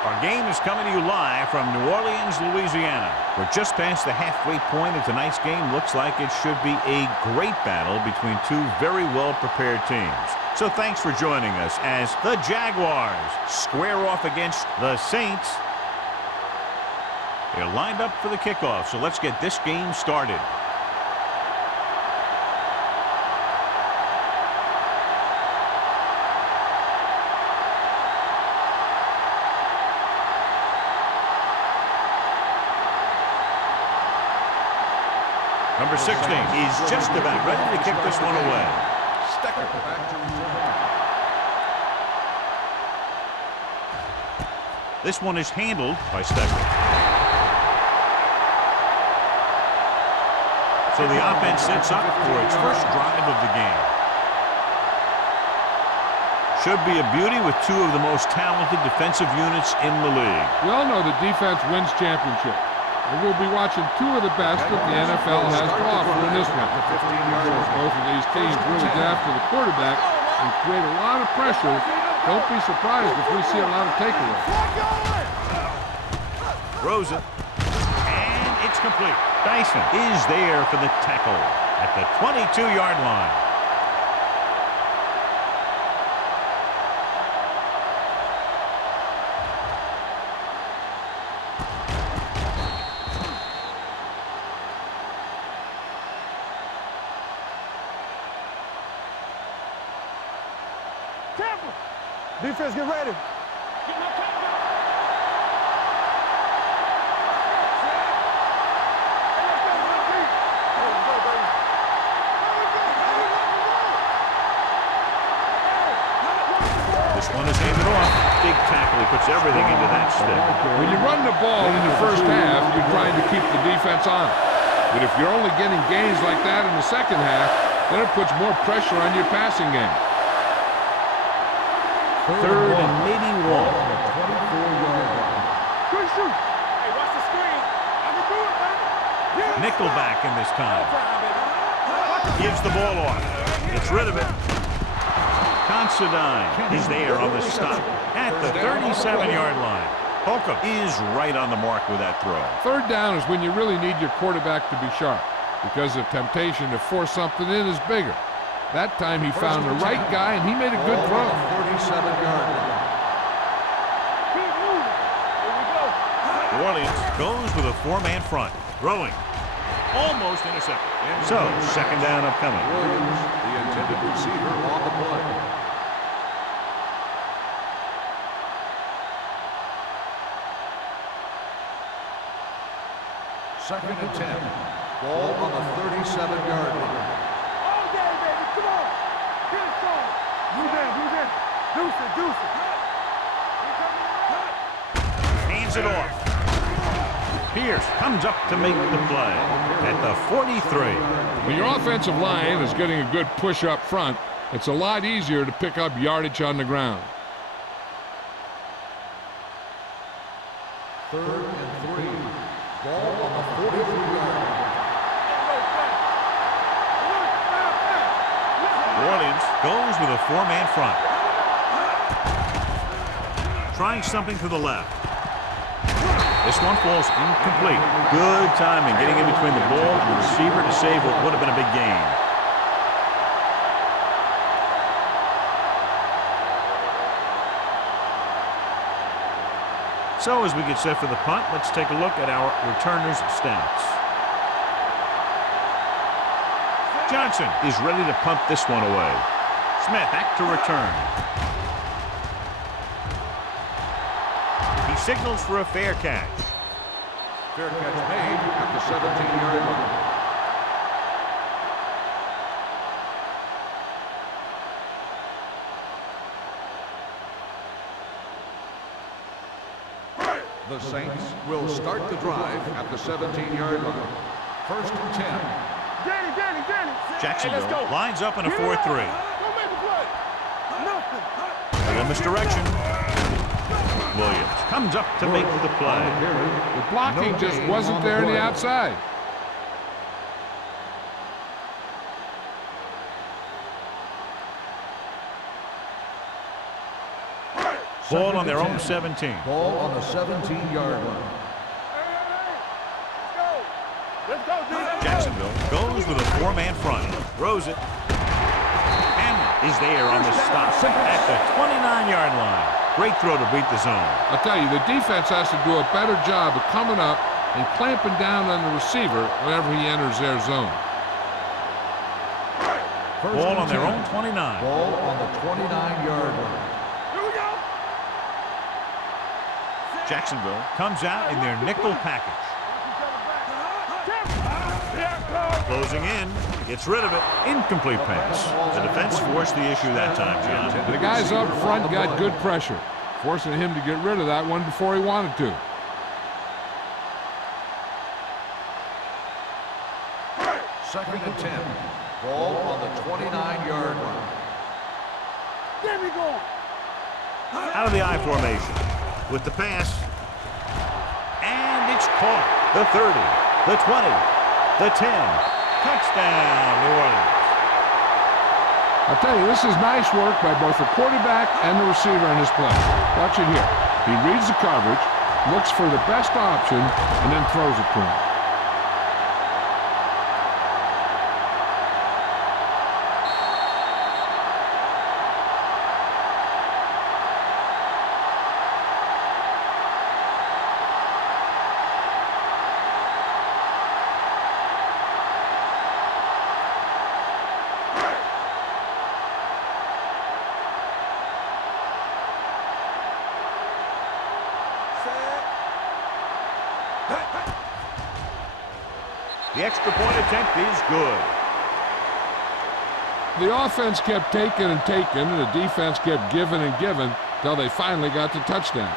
Our game is coming to you live from New Orleans, Louisiana. We're just past the halfway point of tonight's game. Looks like it should be a great battle between two very well-prepared teams. So thanks for joining us as the Jaguars square off against the Saints. They're lined up for the kickoff, so let's get this game started. Number 16 is just about ready to kick this one away. Stecker back to return. This one is handled by Stecker. So the offense sets up for its first drive of the game. Should be a beauty with two of the most talented defensive units in the league. We all know that defense wins championships. And we'll be watching two of the best that the NFL has to offer in this one. Both of these teams really get after the quarterback and create a lot of pressure. Don't be surprised if we see a lot of takeaways. Throws it. And it's complete. Dyson is there for the tackle at the 22-yard line. Defense, get ready. This one is handed off. Big tackle. He puts everything into that step. When you run the ball in the first half, you're trying to keep the defense on. But if you're only getting gains like that in the second half, then it puts more pressure on your passing game. Third and maybe one. Hey, watch the screen. I can do it, man. Nickelback in this time. Gives the ball off. Gets rid of it. Considine is there on the stop at the 37-yard line. Holcomb is right on the mark with that throw. Third down is when you really need your quarterback to be sharp because the temptation to force something in is bigger. That time he found the right guy, and he made a good throw. 37-yard line. New Orleans goes with a four-man front. Throwing. Almost intercepted. So, second down upcoming. Williams, the intended receiver on the play. Second and 10. Ball on the 37-yard line. Hands it off. Pierce comes up to make the play at the 43. When your offensive line is getting a good push up front, it's a lot easier to pick up yardage on the ground. Third and 3. Ball on the 43-yard line. New Orleans goes with a four-man front. Trying something to the left. This one falls incomplete. Good timing getting in between the ball and the receiver to save what would have been a big gain. So as we get set for the punt, let's take a look at our returners' stats. Johnson is ready to punt this one away. Smith back to return. He signals for a fair catch. Fair catch made at the 17-yard line. The Saints will start the drive at the 17-yard line. First and 10. Jacksonville lines up in a 4-3. A little misdirection. Williams comes up to make the play. The blocking just wasn't there on the outside. Ball on their own 17. Ball on the 17-yard line. Let's go, D. Jacksonville goes with a 4-man front. Throws it. Hamlin is there on the stop at the 29-yard line. Great throw to beat the zone. I'll tell you, the defense has to do a better job of coming up and clamping down on the receiver whenever he enters their zone. Ball on their own 29. Ball on the 29-yard line. Here we go. Jacksonville comes out in their nickel package. Closing in, gets rid of it. Incomplete pass. The defense forced the issue that time, John. The guys up front got good pressure, forcing him to get rid of that one before he wanted to. Second and 10. Ball on the 29-yard line. There we go. Out of the I formation with the pass. And it's caught. The 30, the 20, the 10. Touchdown, New Orleans. I'll tell you, this is nice work by both the quarterback and the receiver in this play. Watch it here. He reads the coverage, looks for the best option, and then throws it to him. The extra point attempt is good. The offense kept taking and taking, and the defense kept giving and giving until they finally got the touchdown.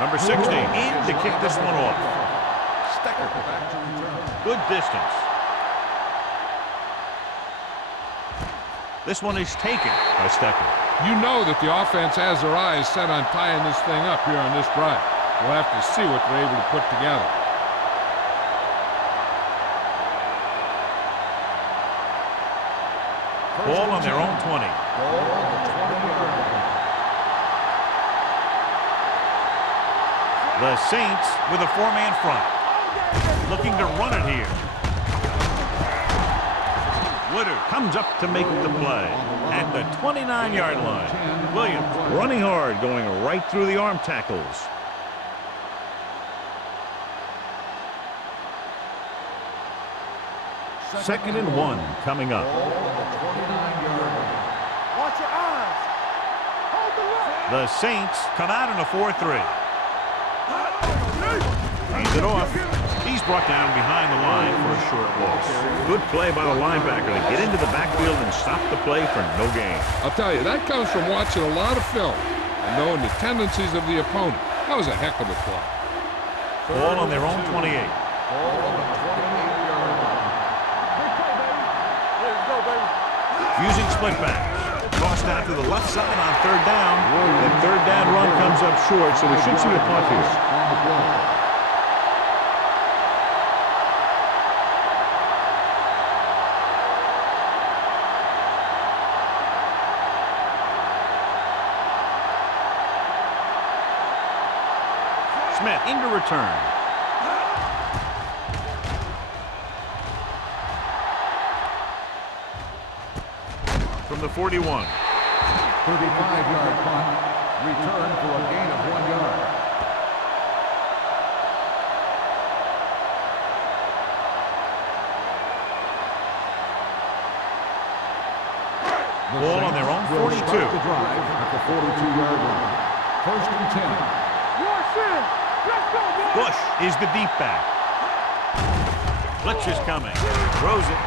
Number 16 in to kick this one off. Stecker back to return. Good distance. This one is taken by Stecker. You know that the offense has their eyes set on tying this thing up here on this drive. We'll have to see what they're able to put together. Ball on their own 20. Ball on the 20-yard line. The Saints with a 4-man front. Looking to run it here. Woodard comes up to make the play at the 29-yard line. Williams running hard, going right through the arm tackles. Second and 1 coming up. Ball on the 29-yard line. Watch your eyes. Hold the look. The Saints come out in a 4-3. Hands it off. He's brought down behind the line for a short loss. Good play by the linebacker to get into the backfield and stop the play for no gain. I'll tell you, that comes from watching a lot of film and knowing the tendencies of the opponent. That was a heck of a play. Ball on their own 28. Ball on the 28-yard line. Big play, baby. Let's go, baby. Using split backs. Crossed out to the left side on third down. The third down run comes up short, so we should see a punt here. On the play. Smith into return. From the 41. 35-yard punt. Return for a gain of 1 yard. Ball on their own 42. Start the drive at the 42-yard line. First and 10. Rush in. Let's go, boys. Bush is the deep back. Blitz is coming. Throws it.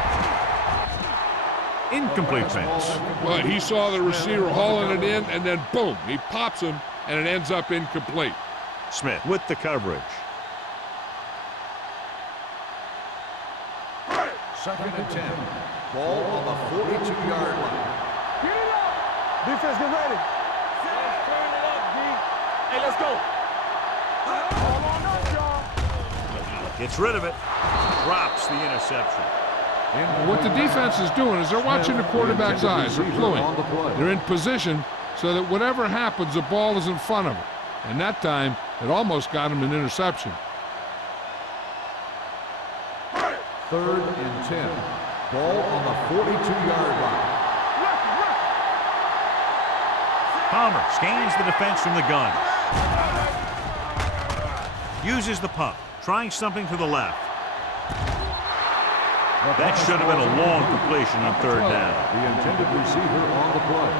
Incomplete pass. Well, he saw the receiver hauling it in, and then boom, he pops him, and it ends up incomplete. Smith with the coverage. Second and 10. Ball on the 42-yard line. Get it up. Defense, get ready. Let's turn it up, D. Hey, let's go. Ball on up, y'all. Gets rid of it. Drops the interception. What the defense is doing is they're watching the quarterback's eyes. They're cluing. They're in position so that whatever happens, the ball is in front of them. And that time, it almost got him an interception. 3rd and 10. Ball on the 42-yard line. Palmer scans the defense from the gun. Uses the pump, trying something to the left. That should have been a long completion on 3rd down. The intended receiver on the play.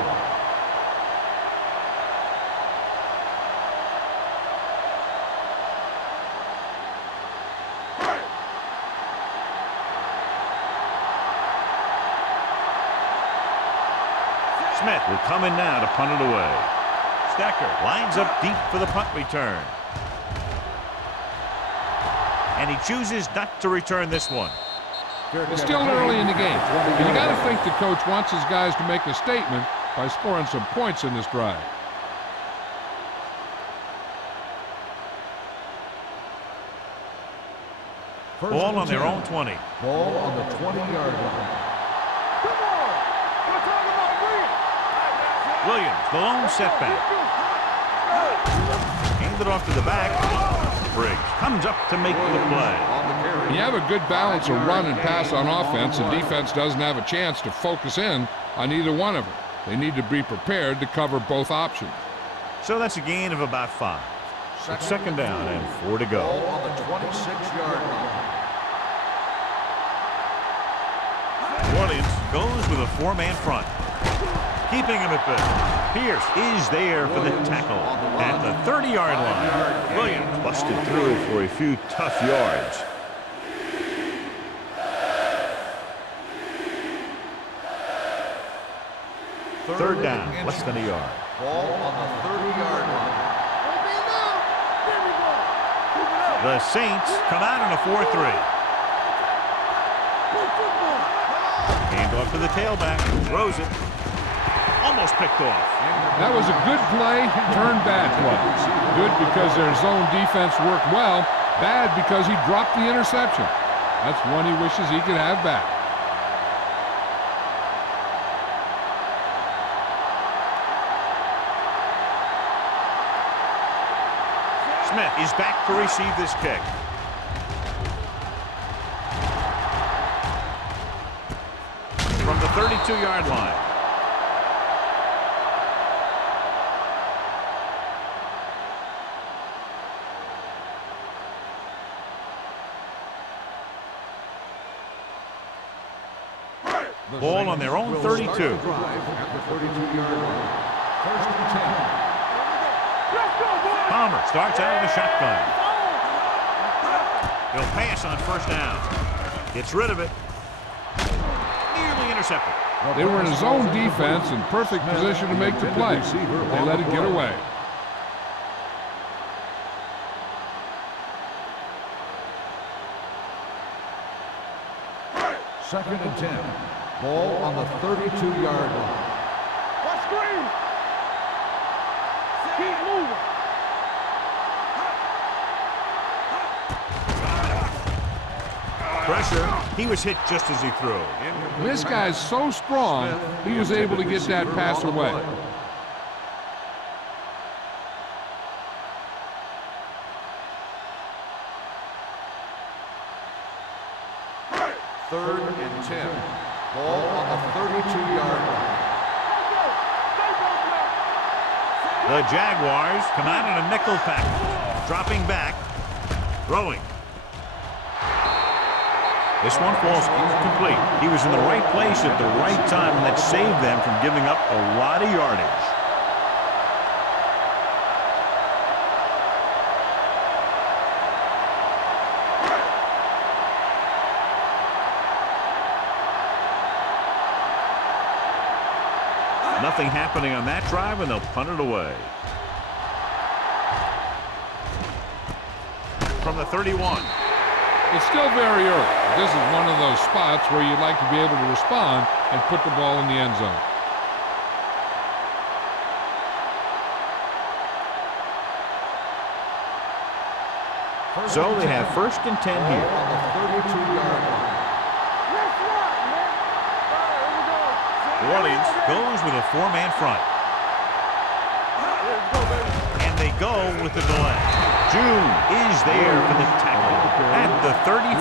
Smith will come in now to punt it away. Stecker lines up deep for the punt return. And he chooses not to return this one. It's still early in the game, but you got to think the coach wants his guys to make a statement by scoring some points in this drive. Ball on their own 20. Ball on the 20-yard line. Come on. We're talking about Williams. Williams, the lone setback. Hand it off to the back. Briggs comes up to make the play. When you have a good balance of run and pass on offense, the defense doesn't have a chance to focus in on either one of them. They need to be prepared to cover both options. So that's a gain of about 5. It's 2nd down and 4 to go. Ball on the 26-yard line. Williams goes with a 4-man front. Keeping him at bay. Pierce is there for the tackle at the 30-yard line. Williams busted through for a few tough yards. Third down, less than a yard. Ball on the 30-yard line. The Saints come out in a 4-3. Hand off to the tailback. Throws it. Almost picked off. That was a good play, turned bad play. Good because their zone defense worked well. Bad because he dropped the interception. That's one he wishes he could have back. Smith is back to receive this kick. From the 32-yard line. Ball on their own 32. At the 32-yard line. 1st and 10. Palmer starts out of the shotgun. He'll pass on 1st down. Gets rid of it. Nearly intercepted. They were in a zone defense in perfect position to make the play. They let it get away. Second and 10. Ball on the 32-yard line. What screen? Keep moving. Pressure. He was hit just as he threw. This guy's so strong, he was able to get that pass away. Third and 10. Ball on the 32-yard line. The Jaguars come out in a nickel package. Dropping back. Throwing. This one falls incomplete. He was in the right place at the right time, and that saved them from giving up a lot of yardage. Nothing happening on that drive, and they'll punt it away. From the 31. It's still very early. This is one of those spots where you'd like to be able to respond and put the ball in the end zone. So they have 1st and 10 here. On the 32-yard line. New Orleans goes with a 4-man front. And they go with the delay. June is there for the tackle at the 34.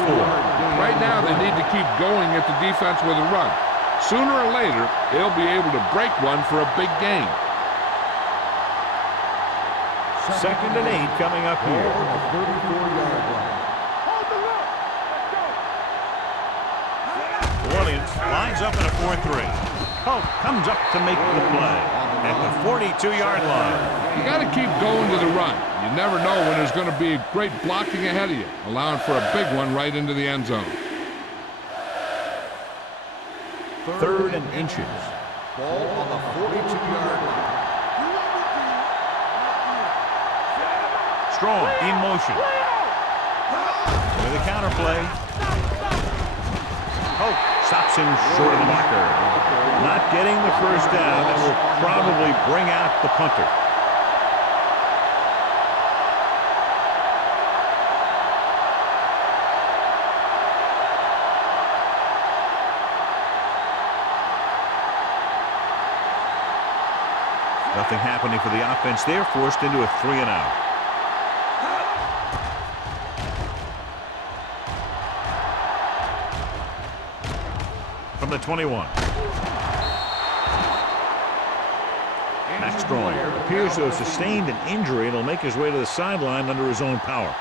Right now, they need to keep going at the defense with a run. Sooner or later, they'll be able to break one for a big gain. 2nd and 8 coming up here. On the 34-yard line. New Orleans lines up in a 4-3. Hope comes up to make the play at the 42-yard line. You got to keep going to the run. You never know when there's going to be great blocking ahead of you, allowing for a big one right into the end zone. 3rd and inches. Ball on the 42-yard line. Strong in motion. With a counter play. Hope stops him short of the marker. Not getting the first down. That will probably bring out the punter. Nothing happening for the offense. They're forced into a 3-and-out. From the 21. Max Strong appears to have sustained an injury and will make his way to the sideline under his own power.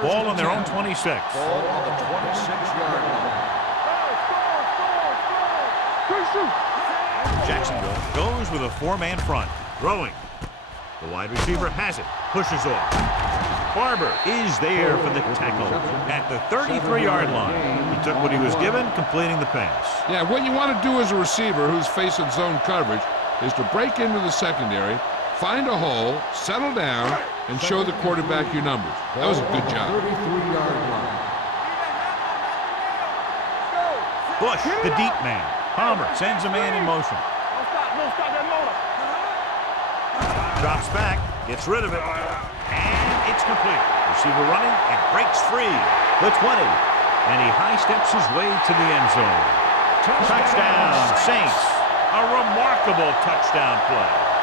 Ball on their own 26. Ball on the 26-yard line. Jacksonville goes with a 4-man front. Throwing. The wide receiver has it. Pushes off. Barber is there for the tackle at the 33-yard line. He took what he was given, completing the pass. Yeah, what you want to do as a receiver who's facing zone coverage is to break into the secondary, find a hole, settle down, and show the quarterback your numbers. That was a good job. 33-yard line. Bush, the deep man. Palmer sends a man in motion. Drops back, gets rid of it, and it's complete. Receiver running and breaks free. The 20, and he high steps his way to the end zone. Touchdown, Saints. A remarkable touchdown play.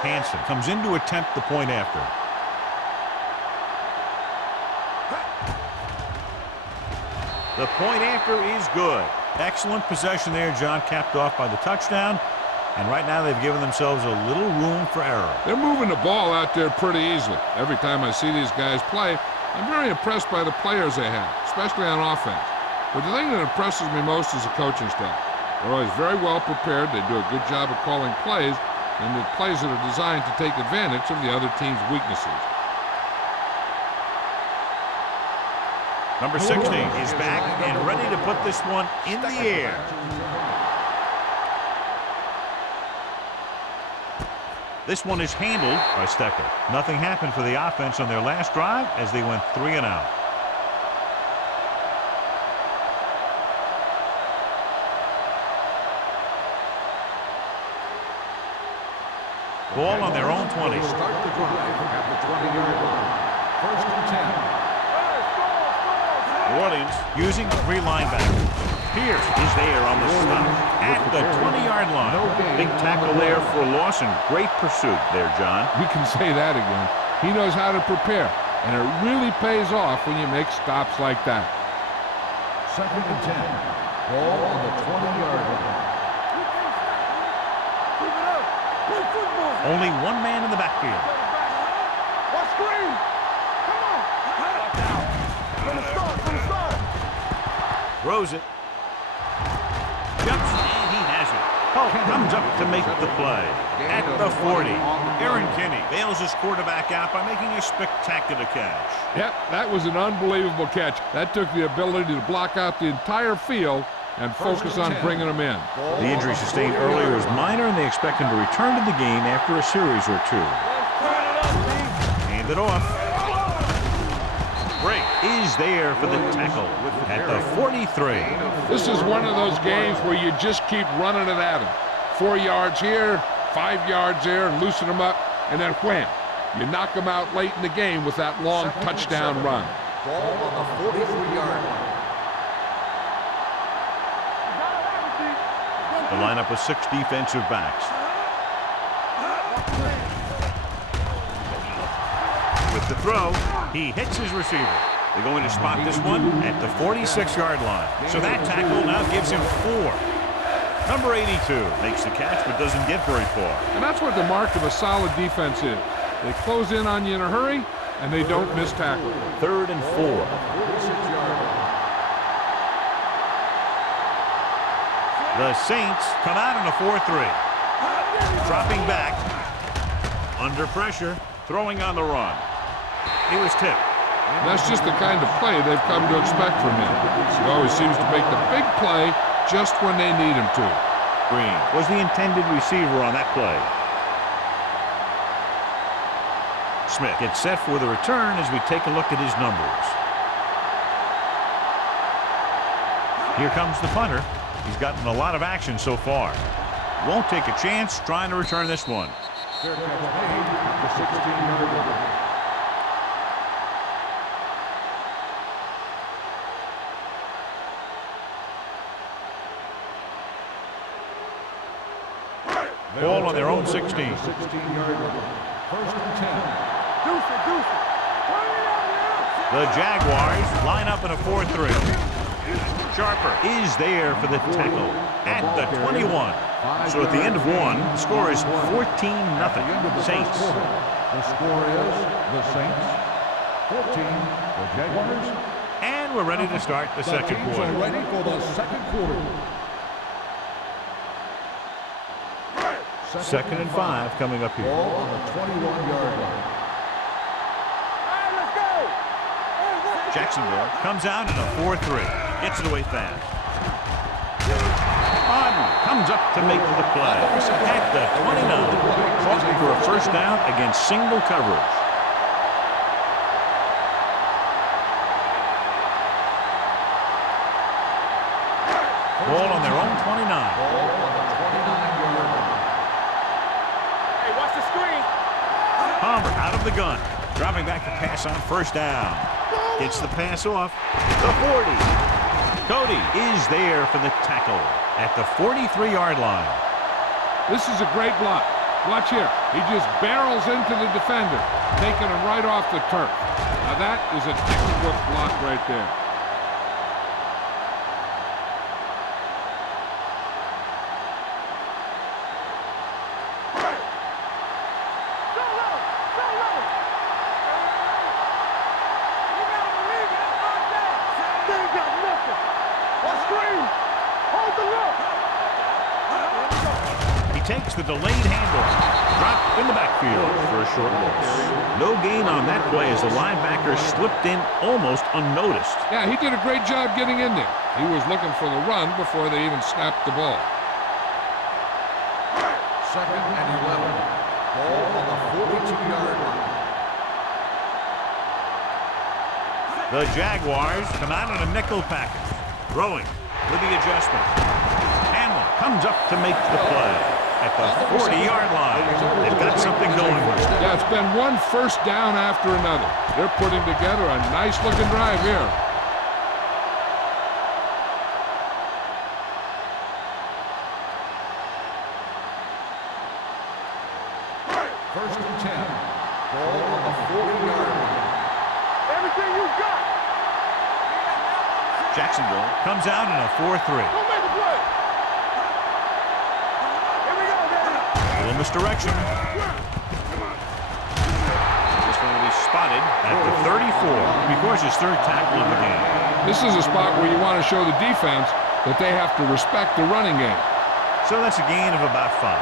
Hansen comes in to attempt the point after. The point after is good. Excellent possession there, John, capped off by the touchdown. And right now they've given themselves a little room for error. They're moving the ball out there pretty easily. Every time I see these guys play, I'm very impressed by the players they have, especially on offense. But the thing that impresses me most is the coaching staff. They're always very well prepared. They do a good job of calling plays, and the plays that are designed to take advantage of the other team's weaknesses. Number 60 is back and ready to put this one in the air. This one is handled by Stecker. Nothing happened for the offense on their last drive as they went 3-and-out. Ball on their own 20. Start the drive at the 20-yard line. 1st and 10. New Orleans using 3 linebackers. Pierce is there on the stop at the 20-yard line. Big tackle there for loss and great pursuit there, John. You can say that again. He knows how to prepare, and it really pays off when you make stops like that. 2nd and 10. Ball on the 20-yard line. Only one man in the backfield. What screen? Come on. From the start, from the start. Throws it. Jumps, and he has it. Polk comes up to make the play. At the 40, Aaron Kinney bails his quarterback out by making a spectacular catch. Yep, that was an unbelievable catch. That took the ability to block out the entire field and focus on bringing them in. The injury sustained earlier was minor, and they expect him to return to the game after a series or two. Hand it off. Break is there for the tackle at the 43. This is one of those games where you just keep running it at him. 4 yards here, 5 yards there, and loosen them up, and then wham. You knock them out late in the game with that long touchdown run. Ball on the 43-yard line. The lineup of 6 defensive backs. With the throw, he hits his receiver. They're going to spot this one at the 46-yard line. So that tackle now gives him 4. Number 82 makes the catch but doesn't get very far. And that's what the mark of a solid defense is. They close in on you in a hurry, and they don't miss tackle. 3rd and 4. The Saints come out in a 4-3. Dropping back. Under pressure. Throwing on the run. He was tipped. That's just the kind of play they've come to expect from him. He always seems to make the big play just when they need him to. Green was the intended receiver on that play. Smith gets set for the return as we take a look at his numbers. Here comes the punter. He's gotten a lot of action so far. Won't take a chance trying to return this one. Fair catch made at the 16-yard line. Ball on their own 16. 16-yard line. 1st and 10. The Jaguars line up in a 4-3. Sharper is there for the tackle at the 21. So at the end of one, the score is 14-0. Saints. The score is the Saints 14, the Jaguars. And we're ready to start the second teams quarter. are ready for the second quarter. 2nd and 5 coming up here. Ball on the 21-yard line. Jacksonville comes out in a 4-3. Gets it away fast. Auden comes up to make the play at the 29. Caught for a first down against single coverage. Ball on their own 29. Ball on the 29-yard line. Hey, watch the screen. Palmer out of the gun. Dropping back to pass on first down. Gets the pass off. The 40. Cody is there for the tackle at the 43-yard line. This is a great block. Watch here. He just barrels into the defender, taking him right off the turf. Now that is a textbook block right there. Takes the delayed handoff. Dropped in the backfield for a short loss. No gain on that play as the linebacker slipped in almost unnoticed. Yeah, he did a great job getting in there. He was looking for the run before they even snapped the ball. 2nd and 11. Ball on the 42-yard line. The Jaguars come out in a nickel package. Throwing with the adjustment. Hamlin comes up to make the play at the 40-yard line. They've got something going with it. Yeah, it's been one first down after another. They're putting together a nice-looking drive here. First and 10. Ball on the 40-yard line. Everything you got. Jacksonville comes out in a 4-3. Go make a play. Here we go, Daddy. A little misdirection. This one will be spotted at the 34. He records his 3rd tackle of the game. This is a spot where you want to show the defense that they have to respect the running game. So that's a gain of about 5.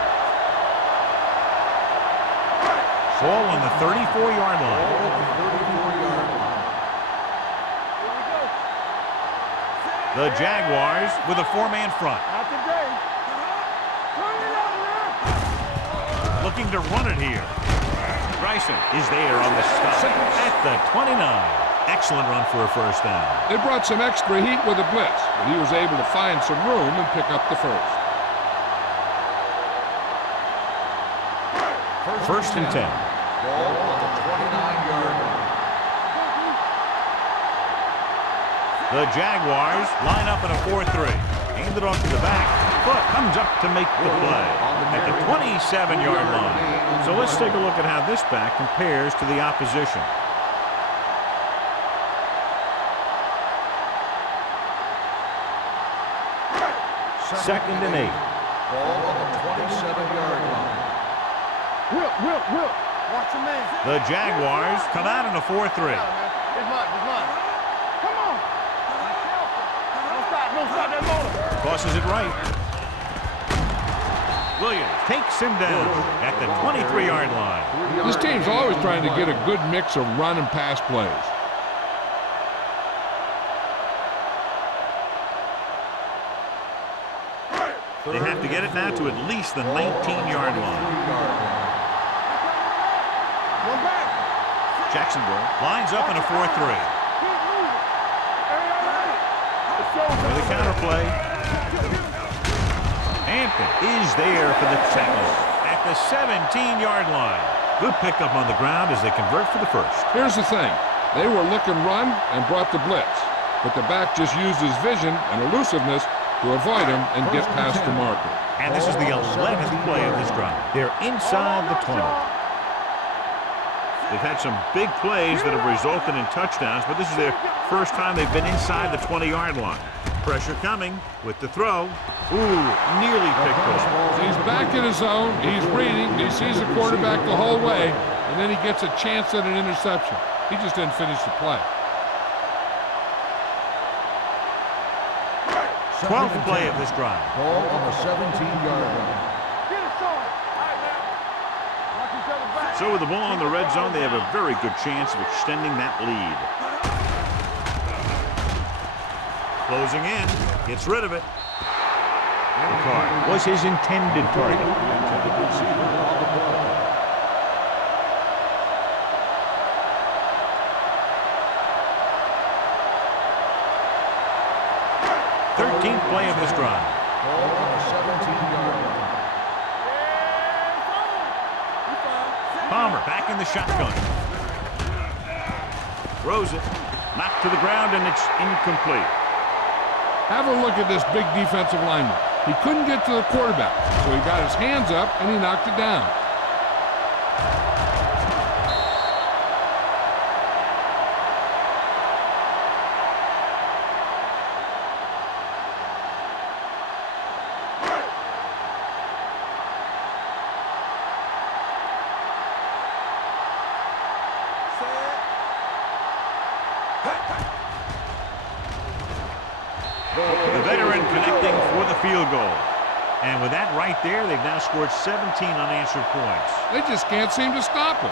Ball on the 34-yard line. The Jaguars with a 4-man front. Not today. Turn it up, man. Looking to run it here. Bryson is there on the stop at the 29. Excellent run for a first down. They brought some extra heat with a blitz, but he was able to find some room and pick up the first. First and 10. Ball on the 29-yard line. The Jaguars line up in a 4-3. Aimed it off to the back. Foot comes up to make the play at the 27-yard line. So let's take a look at how this back compares to the opposition. Second and 8. Ball on the 27-yard line. Whip. Watch your man. The Jaguars come out in a 4-3. It's mine. Come on. Don't stop that motor. Crosses it right. Williams takes him down at the 23-yard line. This team's always trying to get a good mix of run and pass plays. They have to get it now to at least the 19-yard line. Jacksonville lines up in a 4-3. For the counterplay. Hampton is there for the tackle at the 17-yard line. Good pickup on the ground as they convert for the first. Here's the thing. They were looking run and brought the blitz, but the back just used his vision and elusiveness to avoid him and get past the marker. And this is the 11th play of this drive. They're inside the 20. They've had some big plays that have resulted in touchdowns, but this is their first time they've been inside the 20-yard line. Pressure coming with the throw. Ooh, nearly picked off. He's back in his zone. He's reading. He sees the quarterback the whole way, and then he gets a chance at an interception. He just didn't finish the play. 12th play of this drive. Ball on the 17-yard line. Get it, son. All right, man. Watch each other back. So with the ball in the red zone, they have a very good chance of extending that lead. Closing in, gets rid of it. McCart was his intended target. Intended receiver on the play. 13th play of this drive. Ball on the 17-yard line. Palmer back in the shotgun. Throws it. Knocked to the ground, and it's incomplete. Have a look at this big defensive lineman. He couldn't get to the quarterback, so he got his hands up and he knocked it down. The veteran connecting for the field goal. And with that right there, they've now scored 17 unanswered points. They just can't seem to stop it.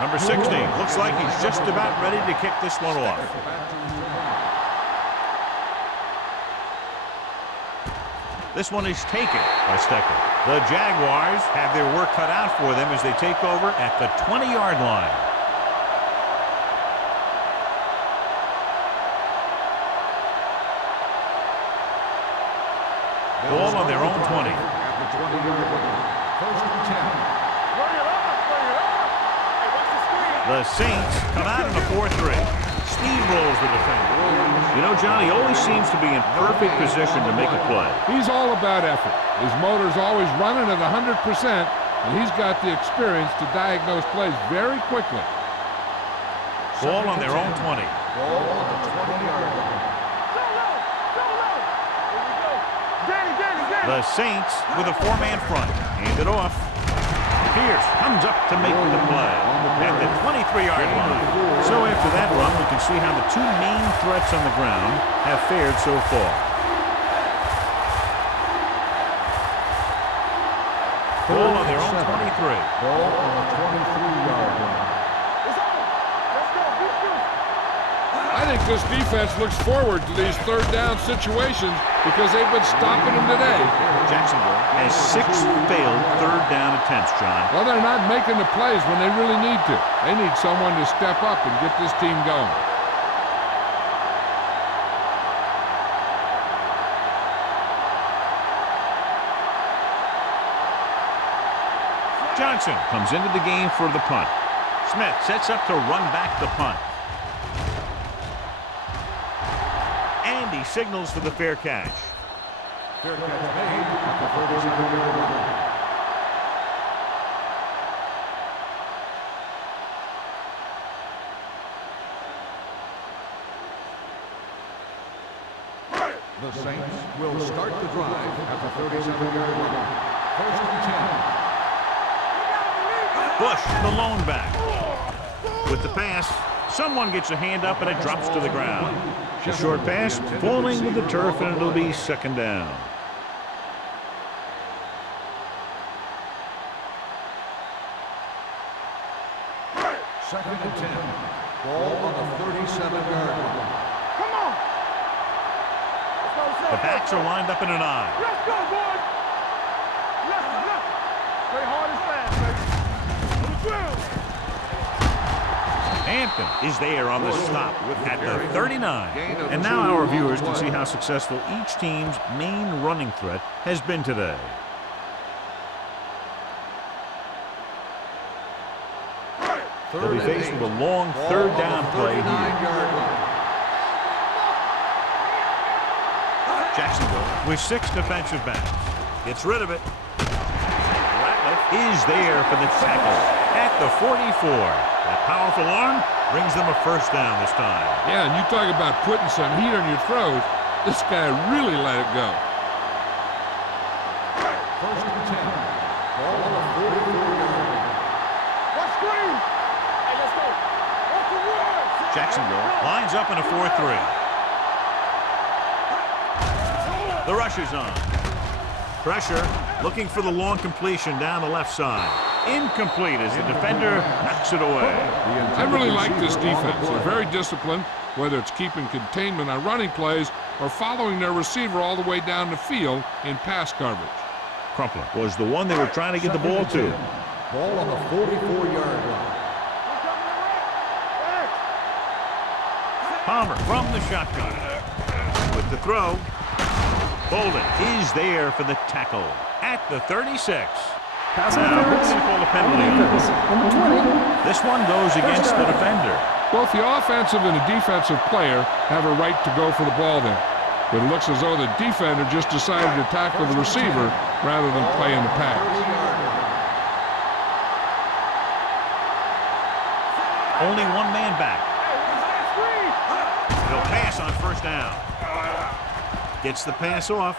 Number 16 looks like he's just about ready to kick this one off. This one is taken by Stecker. The Jaguars have their work cut out for them as they take over at the 20-yard line. Ball on their own 20. At the 20-yard line. First and 10. The Saints come out in a 4-3. Steamrolls the defender. You know, John, he always seems to be in perfect position to make a play. He's all about effort. His motor's always running at 100%, and he's got the experience to diagnose plays very quickly. Ball on their own 20. Ball on the 20-yard line. The Saints with a four-man front. Hand it off. Pierce comes up to make the play at the 23-yard line. So after that run, we can see how the two main threats on the ground have fared so far. Ball on their own 23. Ball on the 23-yard line. I think this defense looks forward to these third down situations because they've been stopping them today. Jacksonville has 6 failed third down attempts, John. Well, they're not making the plays when they really need to. They need someone to step up and get this team going. Johnson comes into the game for the punt. Smith sets up to run back the punt. And he signals for the fair catch. Fair catch made at the 47-yard line. The Saints will start the drive at the 37-yard line. First and 10. Bush, the lone back. With the pass, someone gets a hand up and it drops to the ground. The short pass falling to the turf, and it'll be second down. Second and 10. Ball on the 37-yard line. Come on. The backs are lined up in an I. Let's go, boys. Left. Play hard and fast, baby. On the ground. Hampton is there on the stop at the 39. And now our viewers can see how successful each team's main running threat has been today. They'll be faced with a long third down play here. Jacksonville with 6 defensive backs. Gets rid of it. Ratliff is there for the tackle at the 44. That powerful arm brings them a first down this time. Yeah, and you talk about putting some heat on your throws. This guy really let it go. First and 10. Ball on the 44-yard line. Watch screen. Hey, let's go. Off the word. Jacksonville lines up in a 4-3. The rush is on. Pressure, looking for the long completion down the left side. Incomplete as the defender knocks it away. I really like this defense. They're very disciplined, whether it's keeping containment on running plays or following their receiver all the way down the field in pass coverage. Crumpler was the one they were trying to get the ball to. Ball on the 44-yard line. Palmer from the shotgun. With the throw. Bolden is there for the tackle at the 36. Pass Now, interference. who's going to call the penalty on Defense. this? Number 20. This one goes against the defender. Both the offensive and the defensive player have a right to go for the ball there. But it looks as though the defender just decided to tackle the receiver rather than play in the pass. Only one man back. He'll pass on first down. Gets the pass off.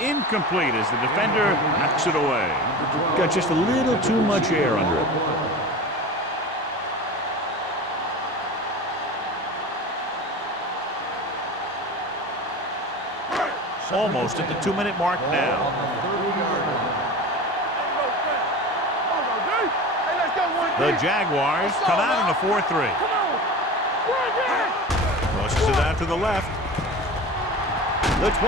Incomplete as the defender knocks it away. Got just a little too much air under it. Almost at the 2-minute mark now. The Jaguars come out in a 4-3. Tosses it out to the left. The 20.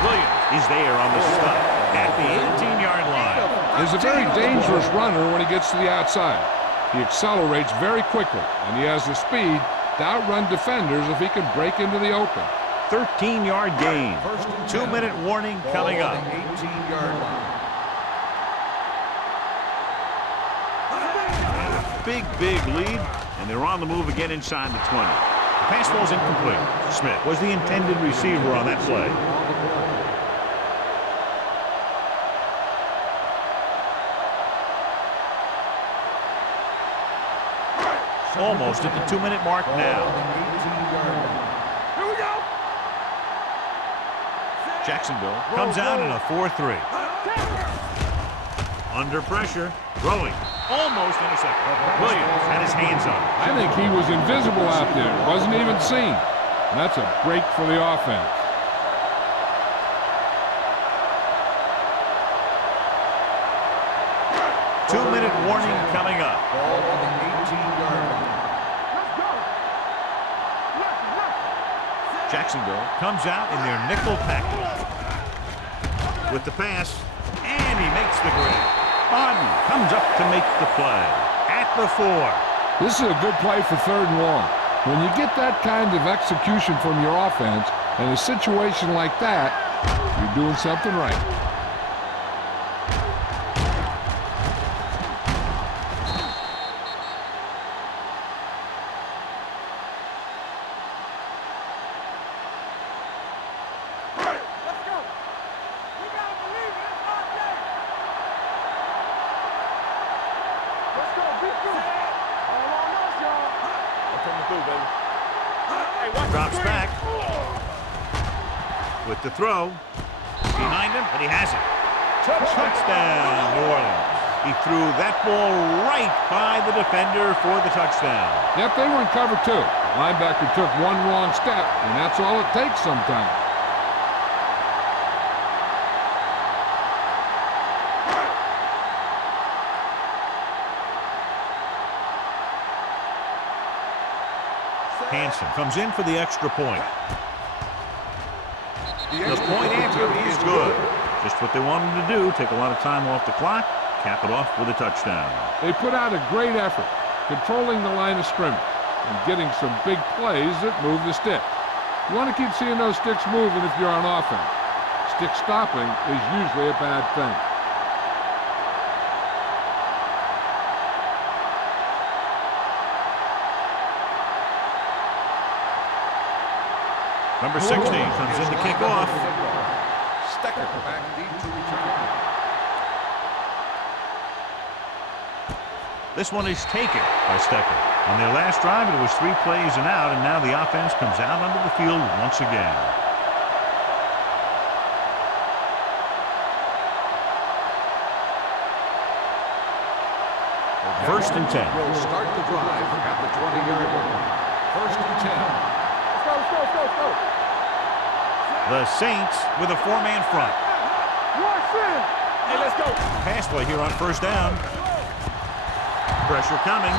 Williams is there on the stop at the 18-yard line. He's a very dangerous runner when he gets to the outside. He accelerates very quickly, and he has the speed to outrun defenders if he can break into the open. 13-yard gain. 2-minute warning coming up. 18-yard line. Big lead, and they're on the move again inside the 20. The pass ball's incomplete. Smith was the intended receiver on that play. almost at the 2-minute mark now. Here we go. Jacksonville comes out in a 4-3. Under pressure, throwing, almost intercepted. Williams had his hands on it. I think he was invisible out there. Wasn't even seen. And that's a break for the offense. Two-minute warning coming up. Ball on the 18-yard line. Let's go. Left. Jacksonville comes out in their nickel package. With the pass, and he makes the grab. Bodden comes up to make the play. At the 4. This is a good play for 3rd and long. When you get that kind of execution from your offense in a situation like that, you're doing something right. Let's go. We gotta believe it. It's our game. Let's go. Be good. All on us, y'all. I'm coming through, baby. Hey, watch Drops the screen. back. With the throw. Behind him, but he has it. Touchdown, New Orleans. He threw that ball right by the defender for the touchdown. Yep, they were in cover 2. The linebacker took one wrong step, and that's all it takes sometimes. Hansen comes in for the extra point. The point after is good. Just what they wanted to do, take a lot of time off the clock, cap it off with a touchdown. They put out a great effort, controlling the line of scrimmage and getting some big plays that move the sticks. You want to keep seeing those sticks moving if you're on offense. Stick stopping is usually a bad thing. Number 16 comes in to kick off. Stecker back deep to return. This one is taken by Stecker. On their last drive, it was 3 plays and out, and now the offense comes out onto the field once again. First and 10. Will start the drive at the 20-yard line. First and 10. Let's go. The Saints with a 4-man front. Watch it. Hey, let's go. Pass play here on first down. Pressure coming.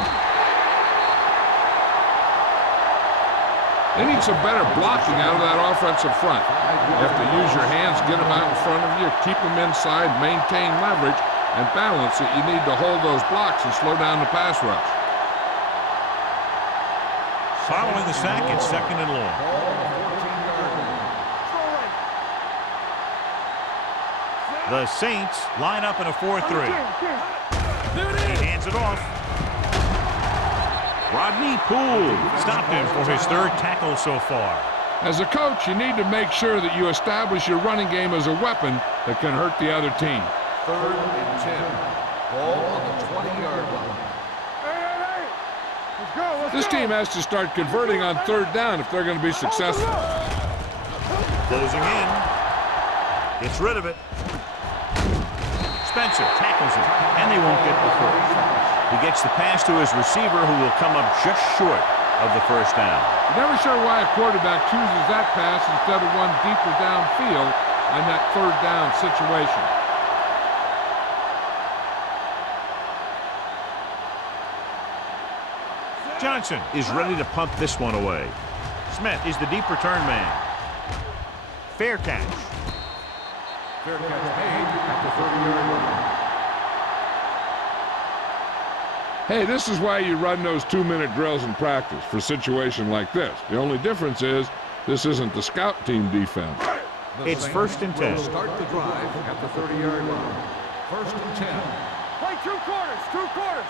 They need some better blocking out of that offensive front. You have to use your hands, get them out in front of you, keep them inside, maintain leverage, and balance it. You need to hold those blocks and slow down the pass rush. Following the sack, it's 2nd and long. Ball on the 14-yard line. The Saints line up in a 4-3. He hands it off. Rodney Poole stopped him for his 3rd tackle so far. As a coach, you need to make sure that you establish your running game as a weapon that can hurt the other team. 3rd and 10. Ball on the 20-yard line. Hey. Let's go. This team has to start converting on 3rd down if they're going to be successful. Closing in. Gets rid of it. Spencer tackles it, and they won't get the first. He gets the pass to his receiver, who will come up just short of the first down. You're never sure why a quarterback chooses that pass instead of one deeper downfield on that 3rd down situation. Johnson is ready to punt this one away. Smith is the deep return man. Fair catch. Fair catch made at the 30-yard line. Hey, this is why you run those 2-minute drills in practice for a situation like this. The only difference is this isn't the scout team defense. It's 1st and 10. Will start the drive at the 30-yard line. 1st and 10. Play 2 quarters. 2 quarters.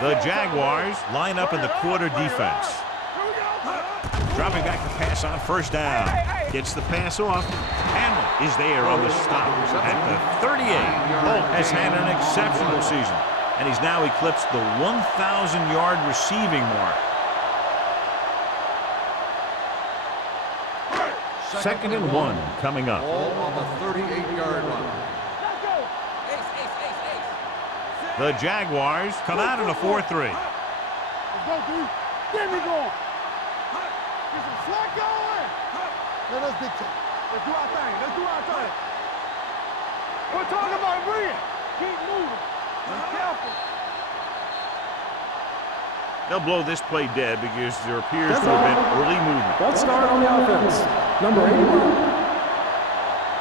The Jaguars line up in the quarter defense. Here we go. Dropping back the pass on first down. Gets the pass off. Hamlin is there on the stop at the 38. Holt has had an exceptional season, and he's now eclipsed the 1,000-yard receiving mark. Second and 1 coming up. Ball on the 38-yard line. Let's go. The Jaguars come out in a 4-3. Let's go, D. Get me going. Get some slack going. Let us dictate. Let's do our thing. Let's do our thing. We're talking about bringing. Keep moving. Be careful. They'll blow this play dead because there appears to have been early movement. Let's start on the offense. Number 81.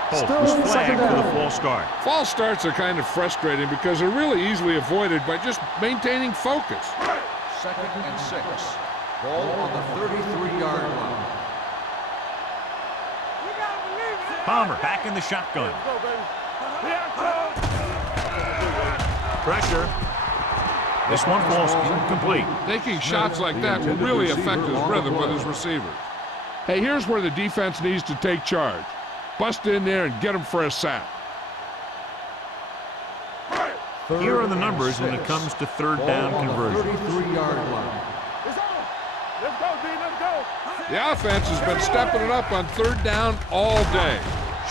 Holt Still was second flagged for down. the false start. False starts are kind of frustrating because they're really easily avoided by just maintaining focus. Second and 6. Ball on the 33-yard line. We gotta believe it. Palmer back in the shotgun. Let's go, baby. Here it comes. Pressure. This one falls incomplete. Taking shots like that will really affect his rhythm with his receivers. Hey, here's where the defense needs to take charge. Bust in there and get him for a sack. Here are the numbers when it comes to third down conversion. 33-yard line. It's on. Let's go, D. Let's go. The offense has been stepping it up on third down all day.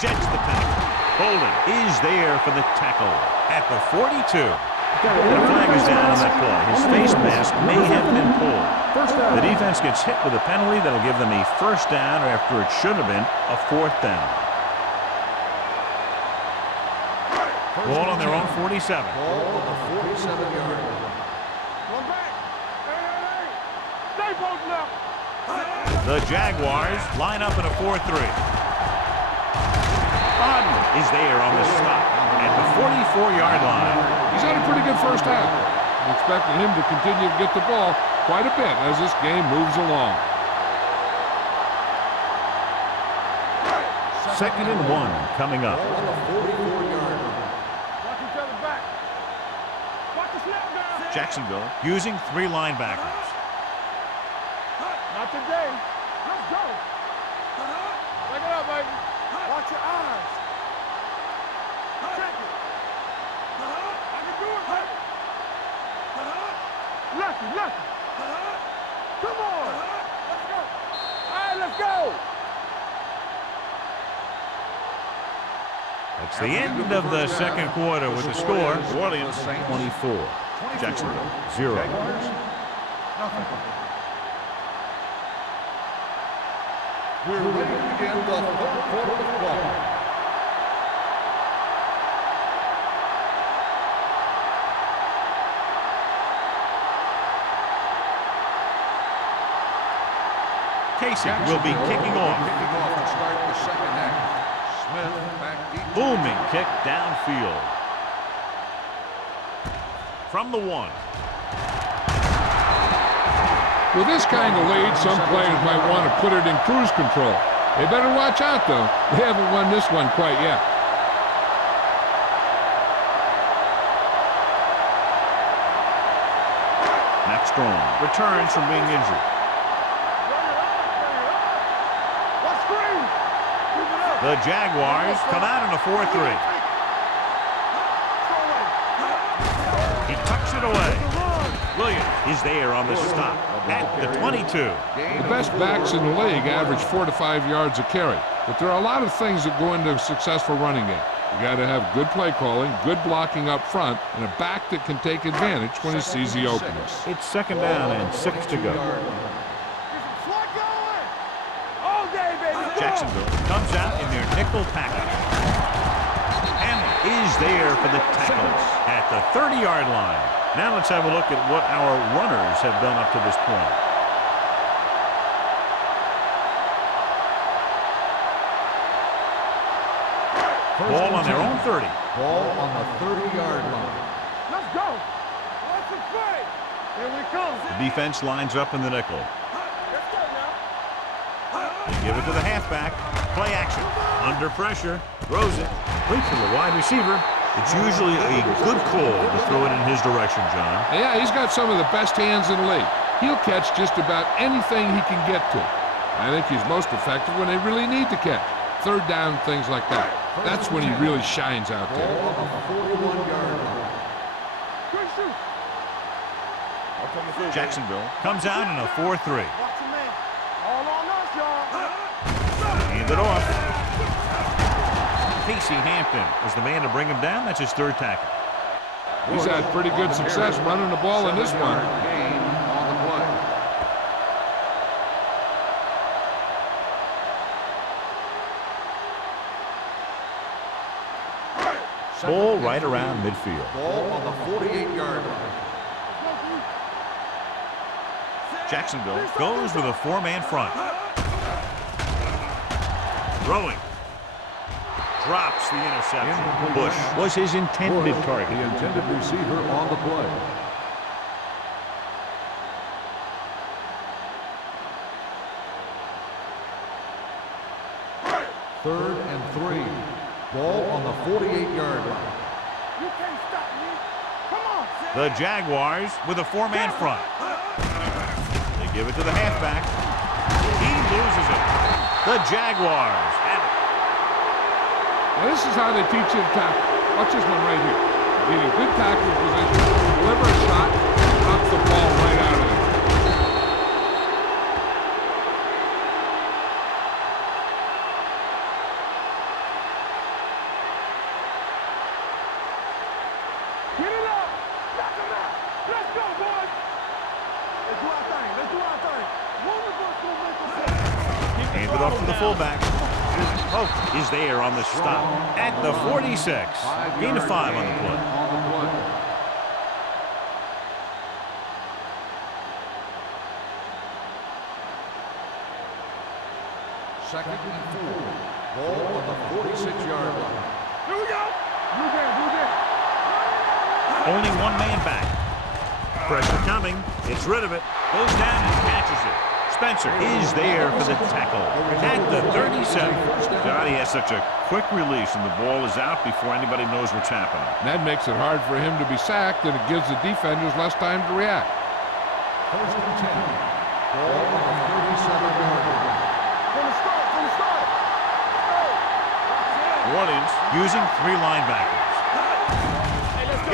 Sheds the penalty. Holden is there for the tackle at the 42. The flag is down on that play. His face mask may have been pulled. The defense gets hit with a penalty that'll give them a first down after it should have been a fourth down. Ball on their own 47. Ball on the 47-yard line. One back. Hey. Stay both left. The Jaguars line up in a 4-3. Bodden is there on the stop at the 44-yard line. He's had a pretty good first half. I'm expecting him to continue to get the ball quite a bit as this game moves along. Second and 1 coming up. Ball on the 44-yard line. Watch each other back. Watch the snap down. Jacksonville using 3 linebackers. Not today. Let's go. Pick it up, baby. Watch your eyes. Check it. I can do it, baby. Lucky. Come on. Let's go. All right, let's go. It's the end of the second quarter with the score. New Orleans 24. Jacksonville 0. Jaguars, nothing. We're ready to begin the third quarter of ball. Casey will be kicking off. Kicking off to start the second half. Smith back deep. Booming kick downfield. From the 1. With this kind of lead, some players might want to put it in cruise control. They better watch out, though. They haven't won this one quite yet. Max Strong returns from being injured. Let's scream. Keep it up. The Jaguars come out in a 4-3. He tucks it away. Williams is there on the stop at the 22. The best backs in the league average 4 to 5 yards a carry. But there are a lot of things that go into a successful running game. You got to have good play calling, good blocking up front, and a back that can take advantage when he sees the openings. It's second down and 6 to go. Slot going. All day, baby. Go. Jacksonville comes out in their nickel package. Hamlin is there for the tackle at the 30-yard line. Now let's have a look at what our runners have done up to this point. Ball on their own 30. Ball on the 30-yard line. Let's go. What's the play? Here we come. The defense lines up in the nickel. Let's go now. They give it to the halfback. Play action. Under pressure. Throws it. Complete to the wide receiver. It's usually a good call to throw it in his direction, John. Yeah, he's got some of the best hands in the league. He'll catch just about anything he can get to. I think he's most effective when they really need to catch. Third down, things like that. That's when he really shines out there. Ball on the 41-yard line. Good shoot. Jacksonville comes out in a 4-3. Watch your man. All on us, y'all. And the it off. Casey Hampton was the man to bring him down. That's his third tackle. He's had pretty good success running the ball in this one. Gain on the play. Ball right around midfield. Ball on the 48-yard line. Jacksonville goes with a four-man front. Throwing. Drops the interception. Bush was his intended target. The intended receiver on the play. Third and 3. Ball on the 48-yard line. You can't stop me. Come on, Sam. The Jaguars with a four-man front. They give it to the halfback. He loses it. The Jaguars have it. Now this is how they teach you to tackle. Watch this one right here. Get a good tackling position, deliver a shot, and drop the ball right out of there. Get it up. Knock him out. Let's go, boys. Let's do our thing. Let's do our thing. One of us will make a play. Hand it off to the fullback. Oh, is there on the stop at the 46. Gain of 5 on the play. Second and 4. Ball on the 46-yard line. Here we go. Blue game, blue game. Only one man back. Pressure coming. Gets rid of it. Goes down and catches it. Spencer is there for the tackle at the 37. God, he has such a quick release, and the ball is out before anybody knows what's happening. And that makes it hard for him to be sacked, and it gives the defenders less time to react. First and 10. Ball on the 37-yard line. From the start, from the start. New Orleans using 3 linebackers.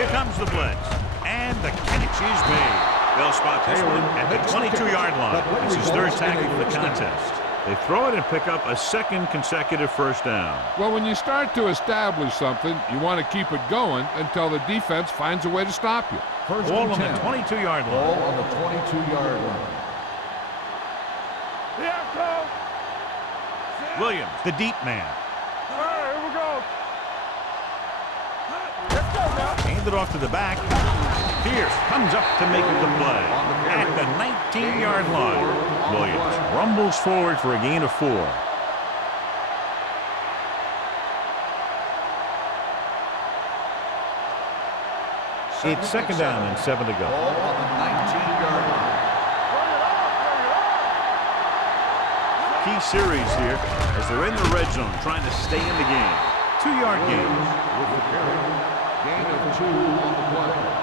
Here comes the blitz, and the catch is made. They'll spot this one at the 22-yard line. It's his third tackle of the contest. They throw it and pick up a second consecutive first down. Well, when you start to establish something, you want to keep it going until the defense finds a way to stop you. First Ball and on 10. the 22-yard line. Ball on the 22-yard line. Here I come. Williams, the deep man. All right, here we go. Let's go now. Hand it off to the back. Pierce comes up to make the play at the 19-yard line. Williams rumbles forward for a gain of 4. It's second down and 7 to go. Ball on the 19-yard line. Key series here as they're in the red zone trying to stay in the game. 2-yard gain. With the carry. Gain of 2 on the play.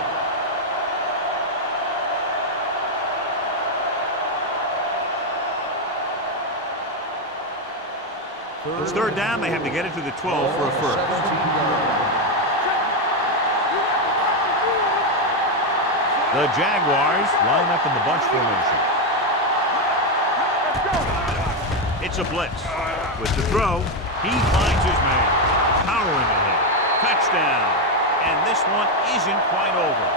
It's third down. They have to get it to the 12 for a first. 17-yard line. The Jaguars line up in the bunch formation. It's a blitz. With the throw, he finds his man. Powering ahead. Touchdown. And this one isn't quite over.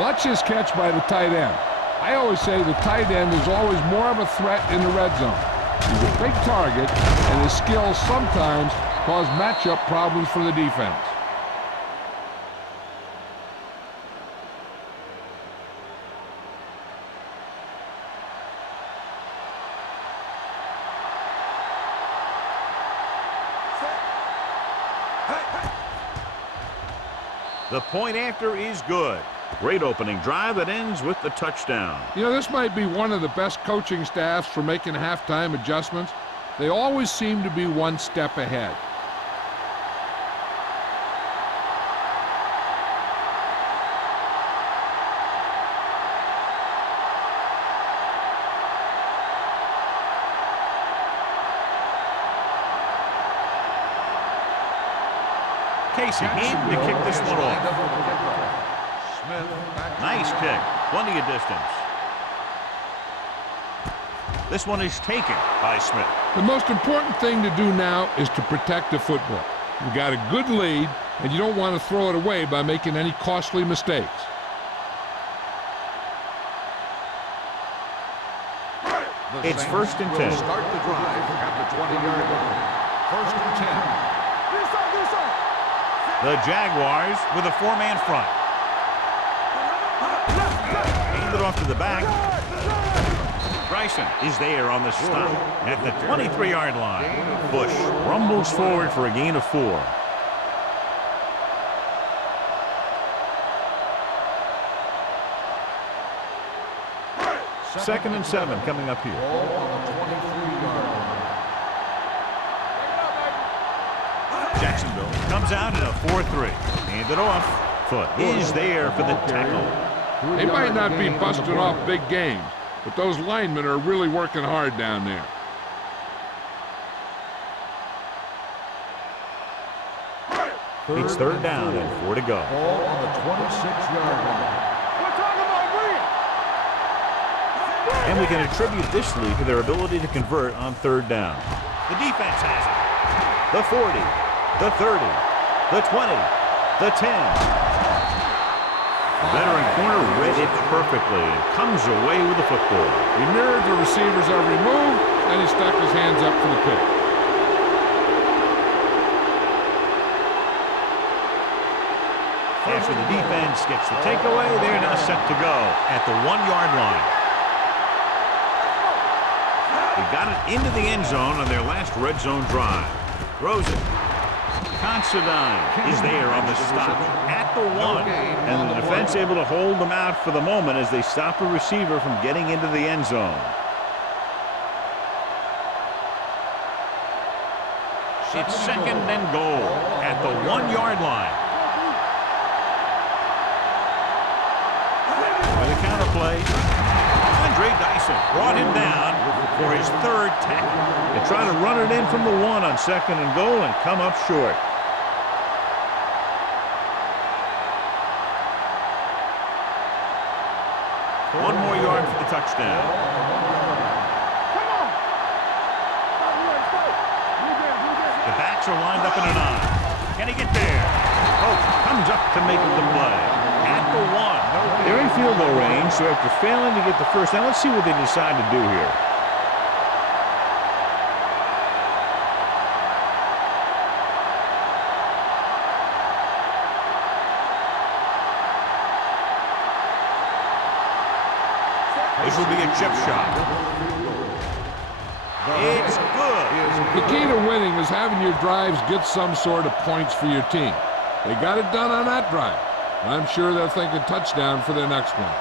Watch this catch by the tight end. I always say the tight end is always more of a threat in the red zone. He's a big target, and his skills sometimes cause matchup problems for the defense. The point after is good. Great opening drive that ends with the touchdown. You know, this might be one of the best coaching staffs for making halftime adjustments. They always seem to be one step ahead. Casey in to kick this one off. Smith back to Nice kick. Plenty of distance. This one is taken by Smith. The most important thing to do now is to protect the football. You got a good lead, and you don't want to throw it away by making any costly mistakes. It's first and 10. Start the drive at the 20-yard line. First and 10. The Jaguars with a four-man front. Hand it off to the back. Bryson is there on the stop at the 23-yard line. Bush rumbles forward for a gain of 4. Second and 7 coming up here. Ball on the 23-yard line. Jacksonville comes out in a 4-3. Hand it off. Foot is there for the tackle. They might not be busting off big games, but those linemen are really working hard down there. It's third down and 4 to go. Ball on the 26-yard line. And we can attribute this lead to their ability to convert on third down. The defense has it. The 40, the 30, the 20, the 10. The veteran corner read it perfectly and comes away with the football. He mirrored the receiver's every move, and he stuck his hands up for the pick. After the defense gets the takeaway, they're now set to go at the 1-yard line. They got it into the end zone on their last red zone drive. Throws it. Considine is there on the stop at the 1. And the defense able to hold them out for the moment as they stop the receiver from getting into the end zone. It's second and goal at the 1-yard line. With a counter play, Dyson brought him down for his third tackle. They try to run it in from the 1 on second and goal and come up short. One more yard for the touchdown. The backs are lined up in a 9. Can he get there? Oh, comes up to make the play. At the 1. They're in field goal range, so after failing to get the first down, let's see what they decide to do here. This will be a chip shot. It's good. The key to winning is having your drives get some sort of points for your team. They got it done on that drive. I'm sure they're thinking touchdown for their next one.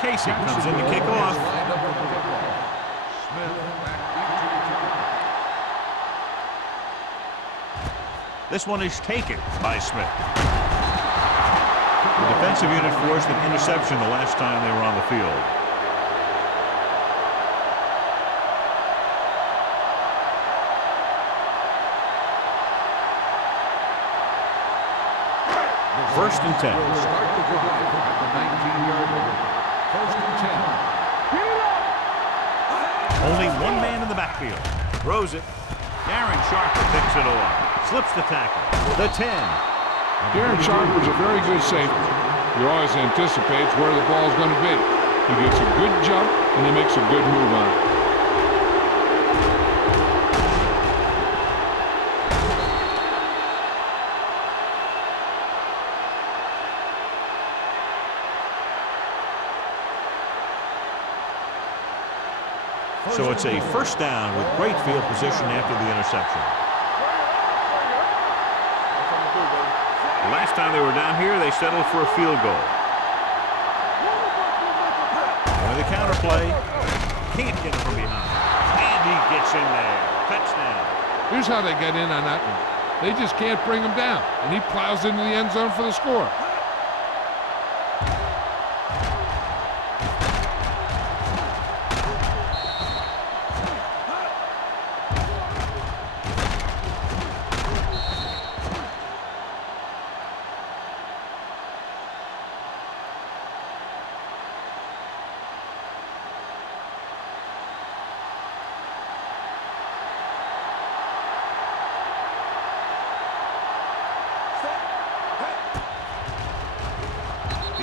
Casey comes in to kick off. This one is taken by Smith. The defensive unit forced an interception the last time they were on the field. First and 10. Will start the drive at the 19-yard line. First and 10. Only one man in the backfield. Throws it. Darren Sharper picks it off. Slips the tackle. The 10. Darren Sharper's a very good safety. He always anticipates where the ball's going to be. He gets a good jump, and he makes a good move on it. So it's a first down with great field position after the interception. The last time they were down here, they settled for a field goal. With a counter play, can't get it from behind. And he gets in there. Touchdown. Here's how they get in on that one. They just can't bring him down, and he plows into the end zone for the score.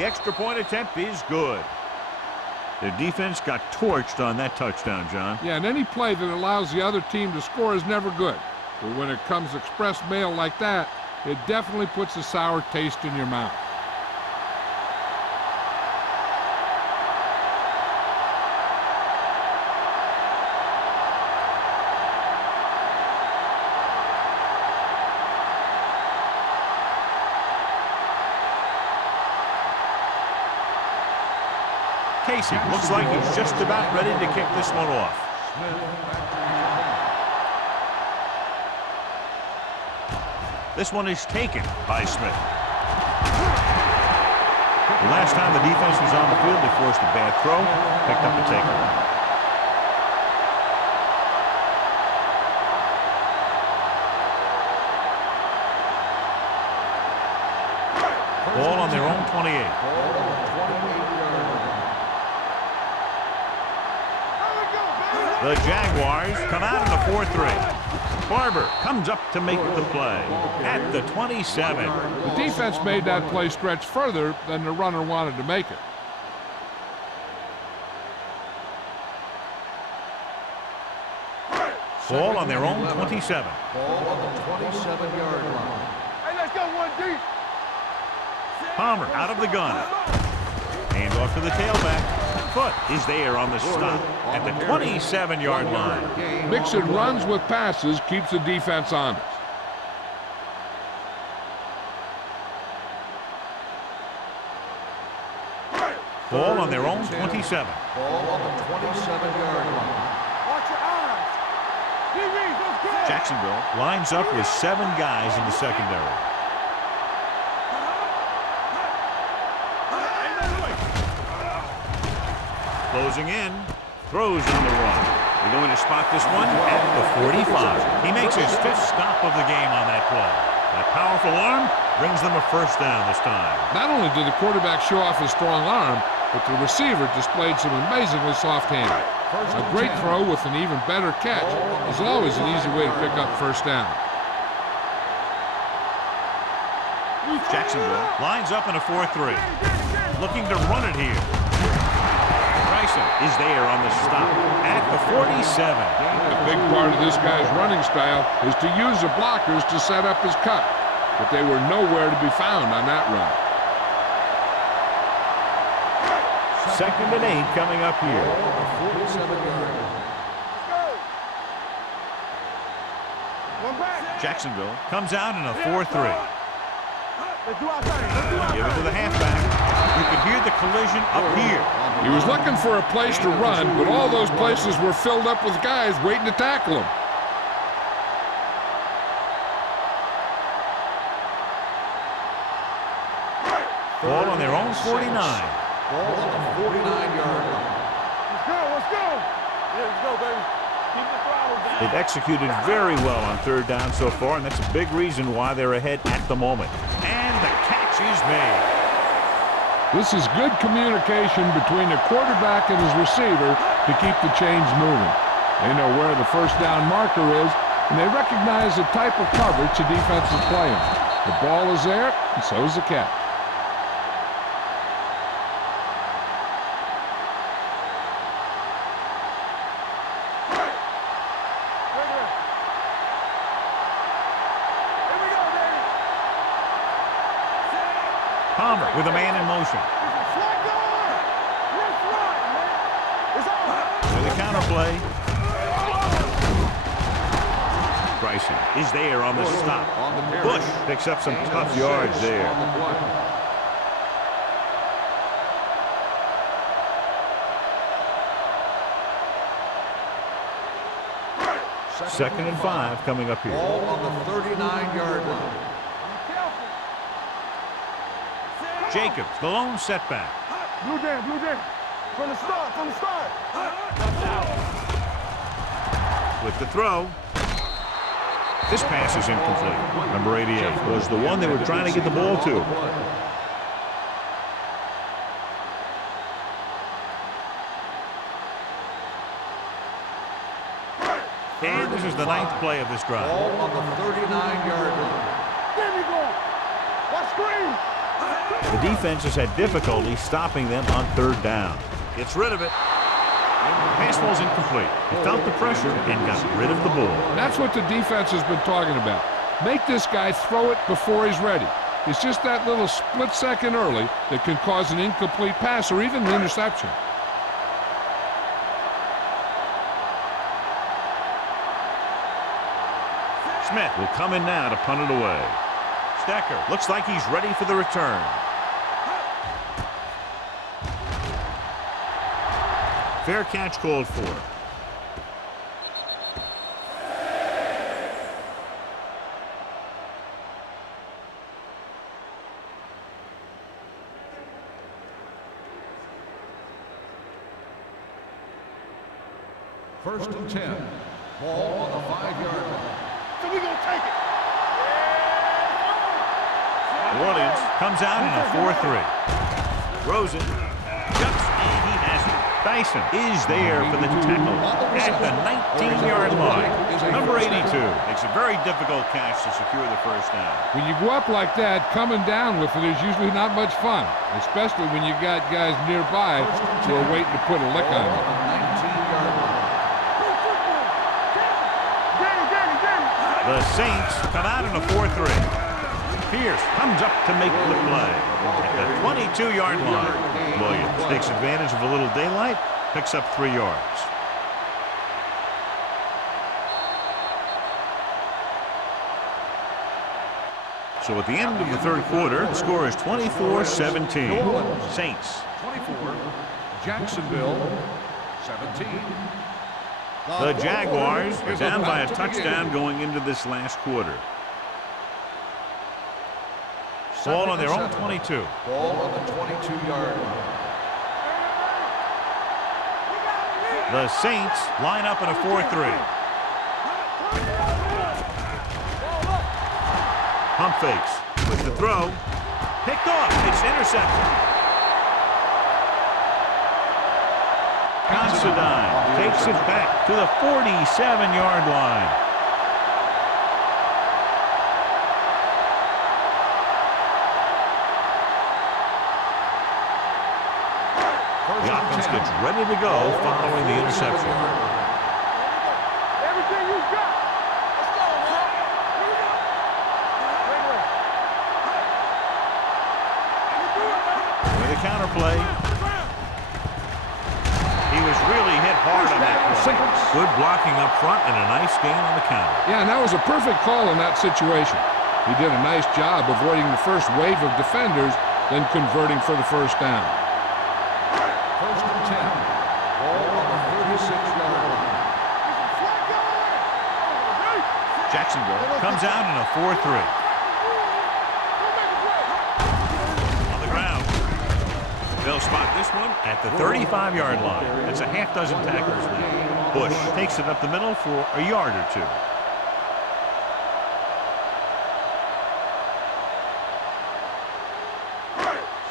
The extra point attempt is good. Their defense got torched on that touchdown, John. Yeah, and any play that allows the other team to score is never good. But when it comes express mail like that, it definitely puts a sour taste in your mouth. Casey looks like he's just about ready to kick this one off. This one is taken by Smith. The last time the defense was on the field, they forced a bad throw, picked up a takeaway. Ball on their own 28. The Jaguars come out in a 4-3. Barber comes up to make the play at the 27. The defense made that play stretch further than the runner wanted to make it. Ball on their own 27. Ball on the 27-yard line. Hey, let's go one deep. Palmer out of the gun. Hand off to the tailback. Foot is there on the stop at the 27-yard line. Mixing runs with passes keeps the defense honest. Ball on their own 27. Ball on the 27-yard line. Watch your eyes. Let's go. Jacksonville lines up with 7 guys in the secondary. Closing in, throws on the run. They're going to spot this one at the 45. He makes his 5th stop of the game on that play. That powerful arm brings them a first down this time. Not only did the quarterback show off his strong arm, but the receiver displayed some amazingly soft handling. A great throw with an even better catch is always an easy way to pick up first down. Jacksonville lines up in a 4-3. Looking to run it here. Is there on the stop at the 47. A big part of this guy's running style is to use the blockers to set up his cut, but they were nowhere to be found on that run. 2nd and 8 coming up here. 47-yard line. Jacksonville comes out in a 4-3. Let's do our thing. Give it to the halfback. You can hear the collision up here. He was looking for a place to run, but all those places were filled up with guys waiting to tackle him. Ball on their own 49. Ball on the 49-yard line. Let's go. Yeah, let's go, baby. Keep the throttle down. They've executed very well on 3rd down so far, and that's a big reason why they're ahead at the moment. And the catch is made. This is good communication between the quarterback and his receiver to keep the chains moving. They know where the first down marker is, and they recognize the type of coverage the defense is playing. The ball is there, and so is the catch. Palmer with a man in motion. With a counter play. Bryson is there on the stop. Bush picks up some tough yards there. 2nd and 5 coming up here. Ball on the 39-yard line. Jacobs, the lone setback. Blue jam. From the start. With the throw. This pass is incomplete. Number 88 was the one they were trying to get the ball to. And this is the 9th play of this drive. Ball on the 39-yard line. There we go. Watch screen. The defense has had difficulty stopping them on third down. Gets rid of it. Pass ball's incomplete. He felt the pressure and got rid of the ball. That's what the defense has been talking about. Make this guy throw it before he's ready. It's just that little split second early that can cause an incomplete pass or even an interception. Smith will come in now to punt it away. Stecker looks like he's ready for the return. Fair catch called for. First and 10. Ball on the 5-yard line. So we gonna take it. New Orleans comes out in a 4-3. Throws it. Ducks, and he has it. Dyson is there for the tackle at the 19-yard line. Number 82 makes a very difficult catch to secure the first down. When you go up like that, coming down with it is usually not much fun, especially when you got guys nearby who are waiting to put a lick on you. The Saints come out in a 4-3. Pierce comes up to make the play at the 22-yard line. Williams takes advantage of a little daylight, picks up 3 yards. So at the end of the third quarter, the score is 24-17. Saints. 24. Jacksonville 17. The Jaguars are down by a touchdown going into this last quarter. Ball on their own 22. Ball on the 22-yard line. The Saints line up in a 4-3. Pump fakes with the throw. Picked off. It's intercepted. Considine takes it back to the 47-yard line. The offense gets ready to go following the interception. Everything you got. Let's go, man. Here we go. With a counterplay. He was really hit hard on that play. Good blocking up front and a nice gain on the counter. Yeah, and that was a perfect call in that situation. He did a nice job avoiding the first wave of defenders, then converting for the first down. First and 10. Ball on the 36-yard line. Jacksonville comes out in a 4-3. On the ground. They'll spot this one at the 35-yard line. That's a half dozen tackles now. Bush takes it up the middle for a yard or two.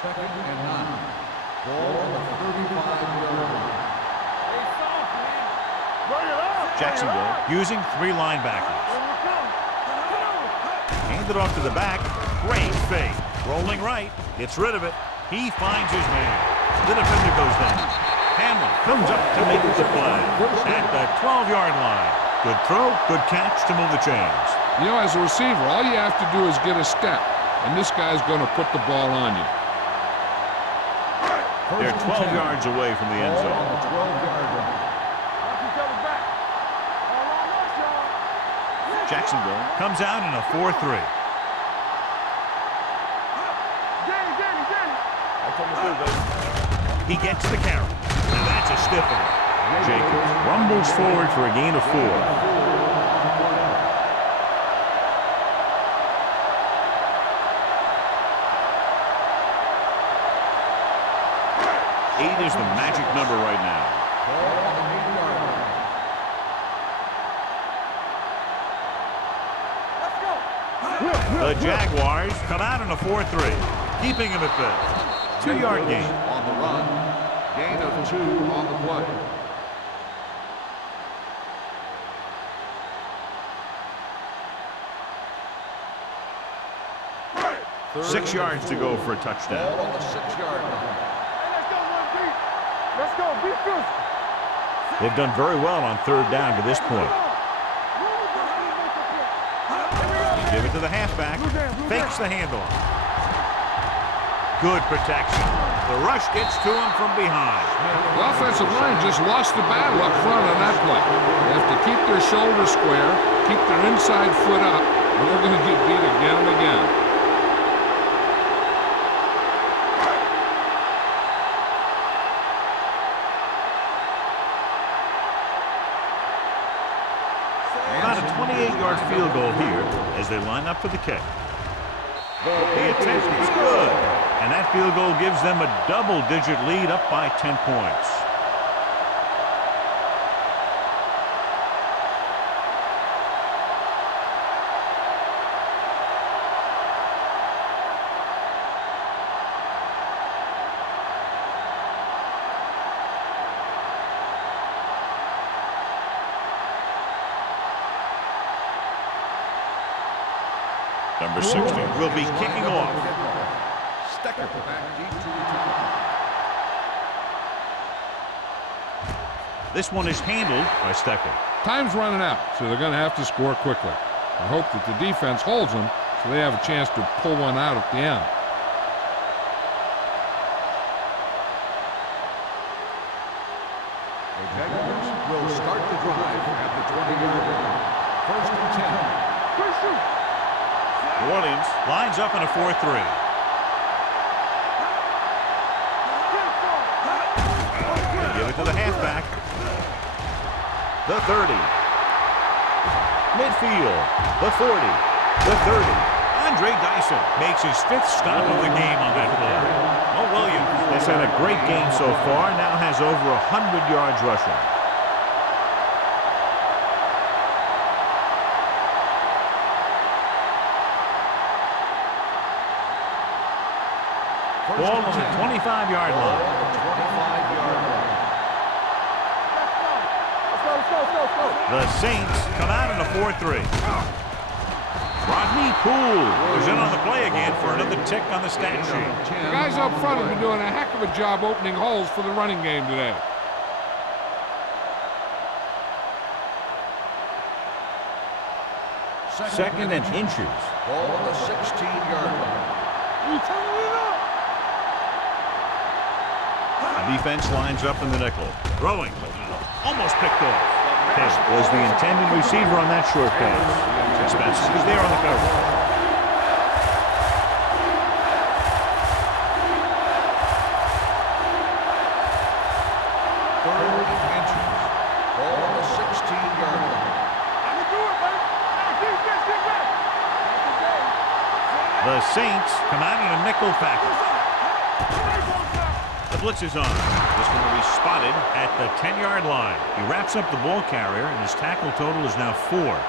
Second and 9. Ball on the 35-yard line. Jacksonville using 3 linebackers. Handed off to the back. Great fake. Rolling right. Gets rid of it. He finds his man. The defender goes down. Hamlin comes up to make the play at the 12-yard line. Good throw, good catch to move the chains. You know, as a receiver, all you have to do is get a step, and this guy's going to put the ball on you. They're 12 yards away from the end Ball on zone. the 12-yard line. Jacksonville comes out in a 4-3. He gets the carry. Now that's a stiff one. Jacobs rumbles forward for a gain of 4. 8 is the magic number right now. Ball on the 8-yard line. The Jaguars come out in a 4-3, keeping him at bay. 2-yard gain. On the run. Gain of 2 on the play. 6 yards to go for a touchdown. Ball on the 6-yard line. Hey, let's go, one beat. Let's go, beat this. They've done very well on 3rd down to this point. They give it to the halfback. Fakes the handoff. Good protection. The rush gets to him from behind. The offensive line just lost the battle up front on that play. They have to keep their shoulders square, keep their inside foot up, or they're going to get beat again and again. About a 28-yard field goal here as they line up for the kick. The attempt is good, and that field goal gives them a double-digit lead up by 10 points. Number 60 will be kicking off. Stecker back deep to return. This one is handled by Stecker. Time's running out, so they're going to have to score quickly. I hope that the defense holds them so they have a chance to pull one out at the end. The Jaguars will start the drive at the 20-yard line. 1st and 10. New Orleans lines up in a 4-3. Give it to the halfback. The 30. Midfield. The 40. The 30. Andre Dyson makes his 5th stop of the game on that play. Mo Williams has had a great game so far, now has over 100 yards rushing. Ball on the 25-yard line. 25-yard line. Let's go. The Saints come out in a 4-3. Rodney Poole is in on the play again for another tick on the stat sheet. The guys up front have been doing a heck of a job opening holes for the running game today. Second and inches. Ball on the 16-yard line. The defense lines up in the nickel. Throwing. Almost picked off. This was the intended receiver on that short pass. Spencer is there on the cover. Third and inches. Ball on the 16-yard line. The Saints come out in a nickel package. The blitz is on. This one will be spotted at the 10-yard line. He wraps up the ball carrier, and his tackle total is now 4.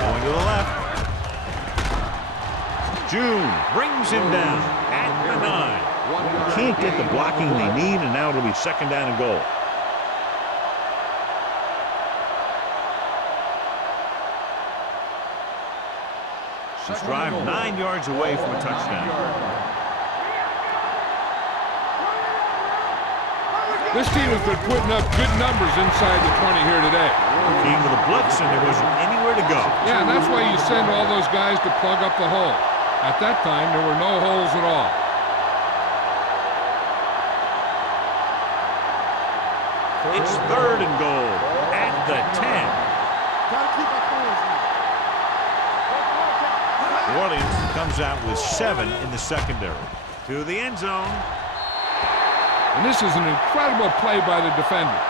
Going to the left. June brings him down at the 9. Can't get the blocking they need, and now it'll be 2nd down and goal. This drive 9 yards away from a touchdown. This team has been putting up good numbers inside the 20 here today. Came to the blitz, and there wasn't anywhere to go. Yeah, and that's why you send all those guys to plug up the hole. At that time, there were no holes at all. It's 3rd and goal at the 10. New Orleans comes out with 7 in the secondary. To the end zone. And this is an incredible play by the defender.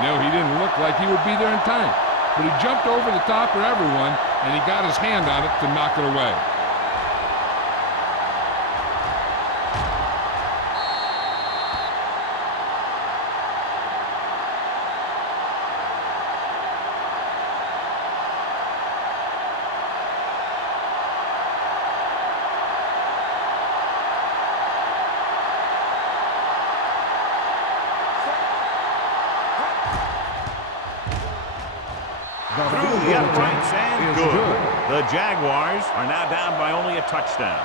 You know, he didn't look like he would be there in time, but he jumped over the top of everyone, and he got his hand on it to knock it away. Through the uprights and good. The Jaguars are now down by only a touchdown.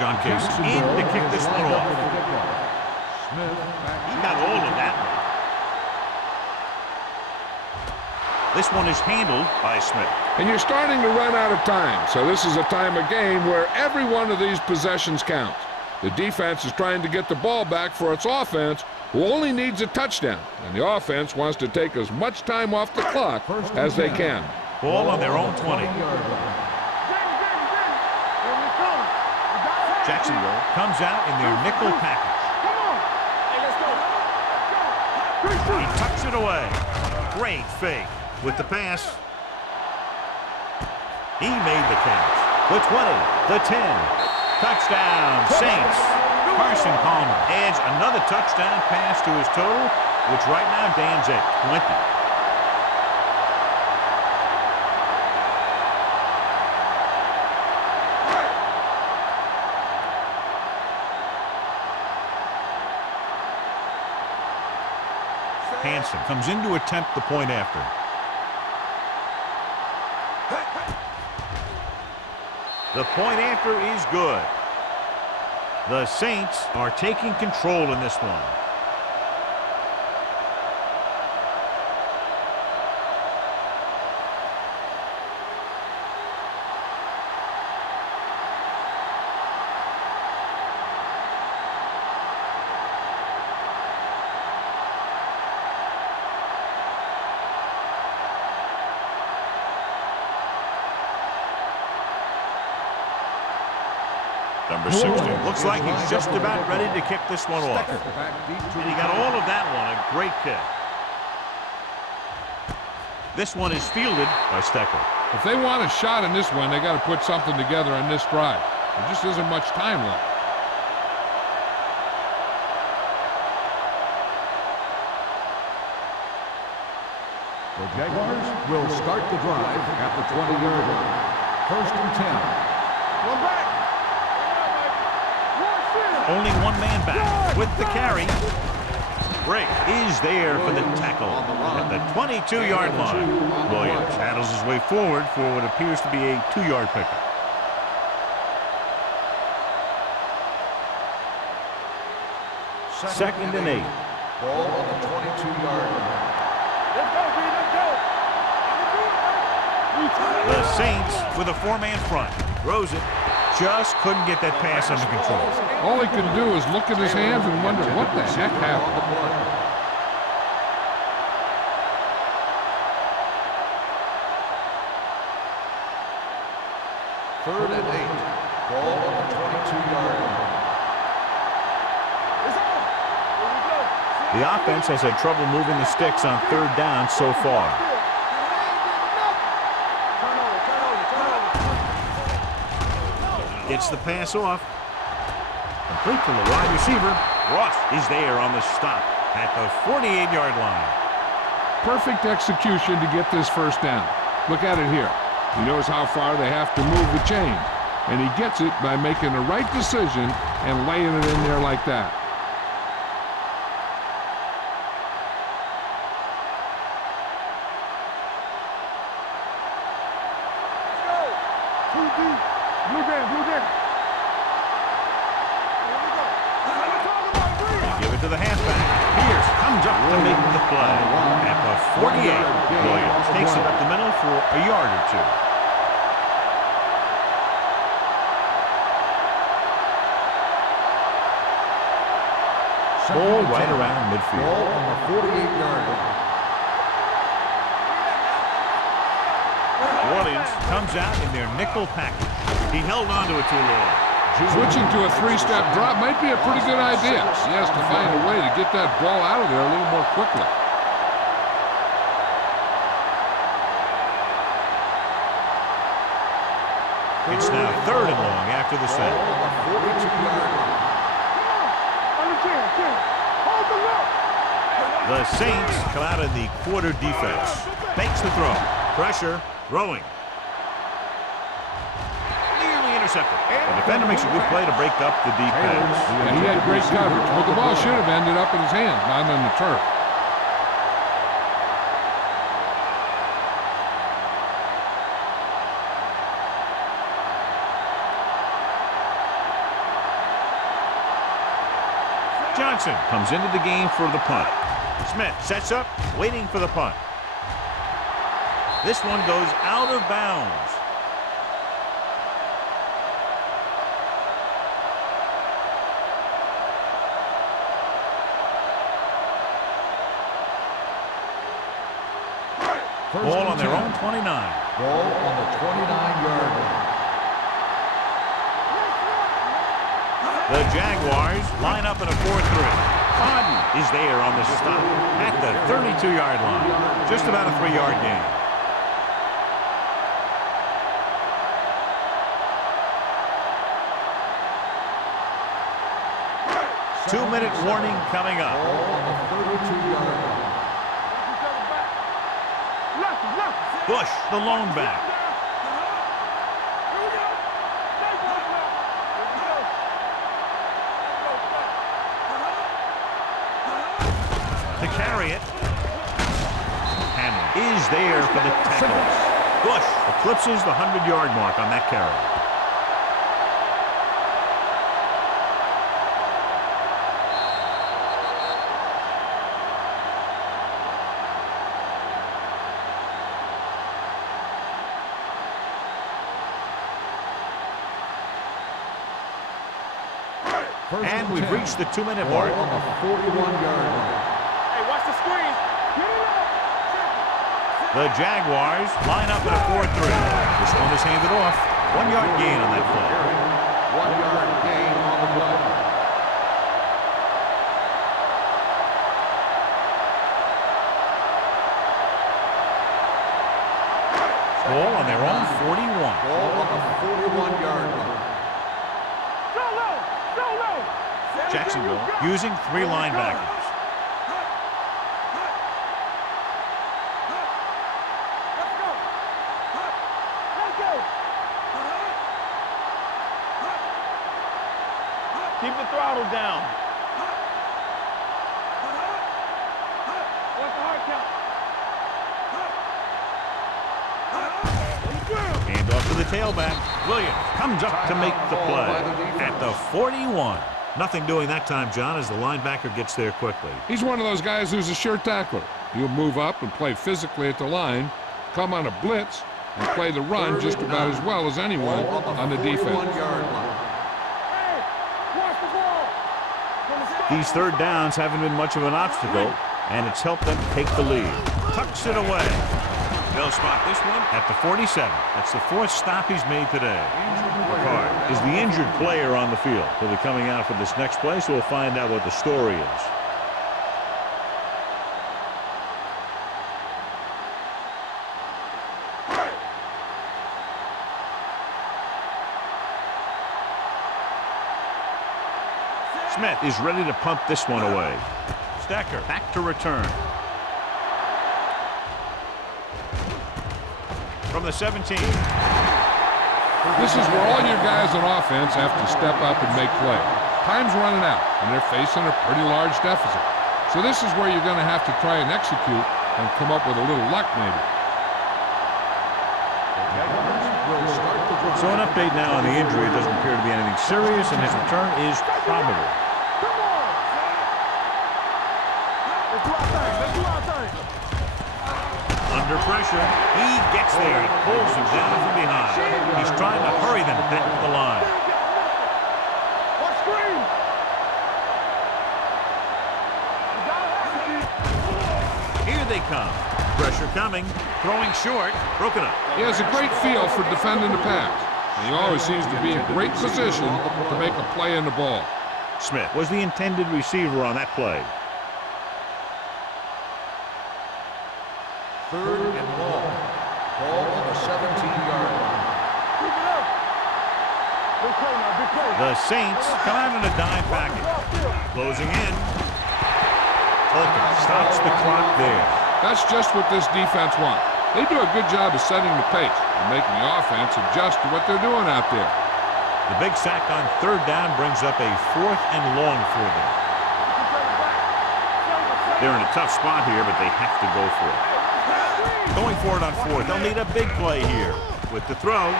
John Case in to kick this one off. He got hold of that one. This one is handled by Smith. And you're starting to run out of time, so this is a time of game where every one of these possessions counts. The defense is trying to get the ball back for its offense, who only needs a touchdown, and the offense wants to take as much time off the clock as they can. Ball on their own 20. Jacksonville comes out in their nickel package. He tucks it away. Great fake with the pass. He made the catch. The 20, the 10. Touchdown, Saints. Carson Palmer adds another touchdown pass to his total, which right now stands at 20. Hanson comes in to attempt the point after. The point after is good. The Saints are taking control in this one. Number 60. Looks like he's just about ready to kick this one off. And he got all of that one. A great kick. This one is fielded by Stecker. If they want a shot in this one, they got to put something together on this drive. There just isn't much time left. The Jaguars will start the drive at the 20-yard line. 1st and 10. One back. Only one man back with the carry. Break is there for the tackle at the 22-yard line. Williams handles his way forward for what appears to be a 2-yard pickup. Second and 8. Ball on the 22-yard line. Let's go, B. Let's go. The Saints with a 4-man front. Throws it. Just couldn't get that pass under control. All he could do is look at his hands and wonder what the heck happened. 3rd and 8. Ball on the 22-yard line. The offense has had trouble moving the sticks on 3rd down so far. Gets the pass off. Complete to the wide receiver. Ross is there on the stop at the 48-yard line. Perfect execution to get this first down. Look at it here. He knows how far they have to move the chain, and he gets it by making the right decision and laying it in there like that. To the halfback. Pierce comes up to make the play. At the 48, Williams takes it up the middle for a yard or two. Ball right around midfield. Ball on the 48-yard line. Orleans comes out in their nickel package. He held on to it too long. Switching to a 3-step drop might be a pretty good idea. He has to find a way to get that ball out of there a little more quickly. It's now 3rd and long after the set. Ball on the 42-yard line. Hold the look. The Saints come out in the quarter defense. Fakes the throw. Pressure. Throwing. Nearly intercepted. The defender makes a good play to break up the deep pass. And he had great coverage, but the ball should have ended up in his hands, not on the turf. Johnson comes into the game for the punt. Smith sets up, waiting for the punt. This one goes out of bounds. Ball on their own 29. Ball on the 29-yard line. The Jaguars line up in a 4-3. Harden is there on the stop at the 32-yard line. Just about a 3-yard gain. Two-minute warning coming up. Ball on the 32-yard line. Bush, the lone back. To carry it. Hamlin is there for the tackle. Bush eclipses the 100-yard mark on that carry. And we've reached the 2-minute mark. On the 41-yard line. Hey, watch the screen. The Jaguars line up in a 4-3. This one is handed off. 1-yard gain on that play. 1-yard gain on the play. Ball on their own 41. Ball on the 41-yard line. Jacksonville using 3 linebackers. Keep the throttle down. What's the hard count? Hand off to the tailback. Williams comes up to make the play at the 41. Nothing doing that time, John, as the linebacker gets there quickly. He's one of those guys who's a sure tackler. He'll move up and play physically at the line, come on a blitz, and play the run just about as well as anyone on the defense. These third downs haven't been much of an obstacle, and it's helped them take the lead. Tucks it away. They'll spot this one at the 47. That's the 4th stop he's made today. Ricard is the injured player on the field. He'll be coming out for this next play, so we'll find out what the story is. Smith is ready to pump this one away. Stacker back to return. From the 17. This is where all your guys on offense have to step up and make play. Time's running out, and they're facing a pretty large deficit. So this is where you're going to have to try and execute and come up with a little luck, maybe. So an update now on the injury. It doesn't appear to be anything serious, and his return is probable. Under pressure, he gets there and pulls him down from behind. He's trying to hurry them back to the line. Here they come. Pressure coming. Throwing short. Broken up. He has a great feel for defending the pass, and he always seems to be in great position to make a play on the ball. Smith was the intended receiver on that play. 3rd and long. Ball on the 17-yard line. The Saints come out in a dime package. Closing in. Holcomb stops the clock there. That's just what this defense wants. They do a good job of setting the pace and making the offense adjust to what they're doing out there. The big sack on third down brings up a 4th and long for them. They're in a tough spot here, but they have to go for it. Going for it on 4th. They'll need a big play here. With the throw,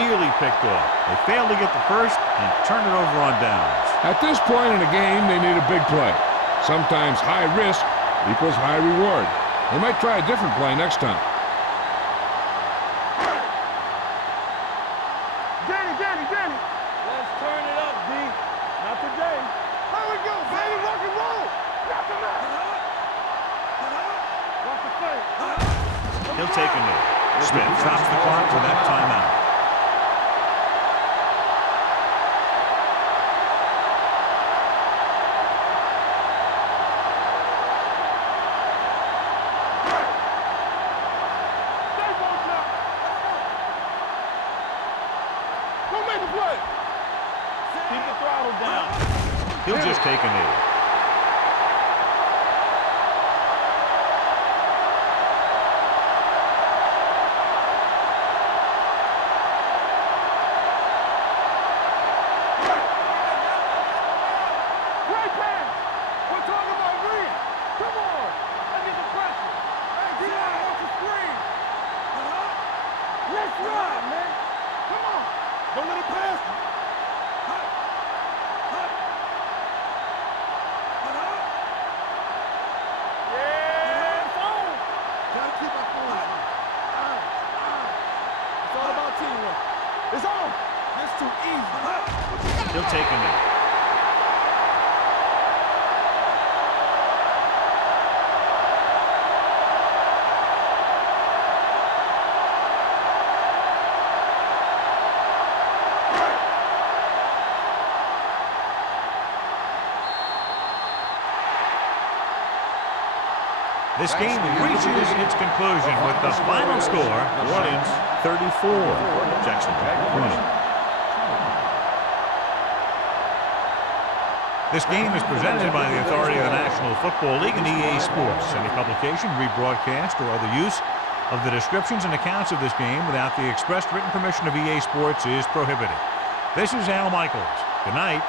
nearly picked off. They fail to get the first and turn it over on downs. At this point in the game, they need a big play. Sometimes high risk equals high reward. They might try a different play next time. Danny. Let's turn it up, D. Not today. Here we go, baby. Rock and roll. Knock him out. Watch the play. He'll take a knee. Smith stops the clock for that timeout. He'll just take a knee. Great pass. We're talking about Reed. Come on. Let's get the pressure. Hey, D-line wants to screen. Let's ride, man. Come on. Don't let it pass you. It's on. That's too easy. He'll take a knee. This game reaches its conclusion with the final score, New Orleans 34, Jacksonville 20. This game is presented by the authority of the National Football League and EA Sports. Any publication, rebroadcast, or other use of the descriptions and accounts of this game without the express written permission of EA Sports is prohibited. This is Al Michaels. Good night.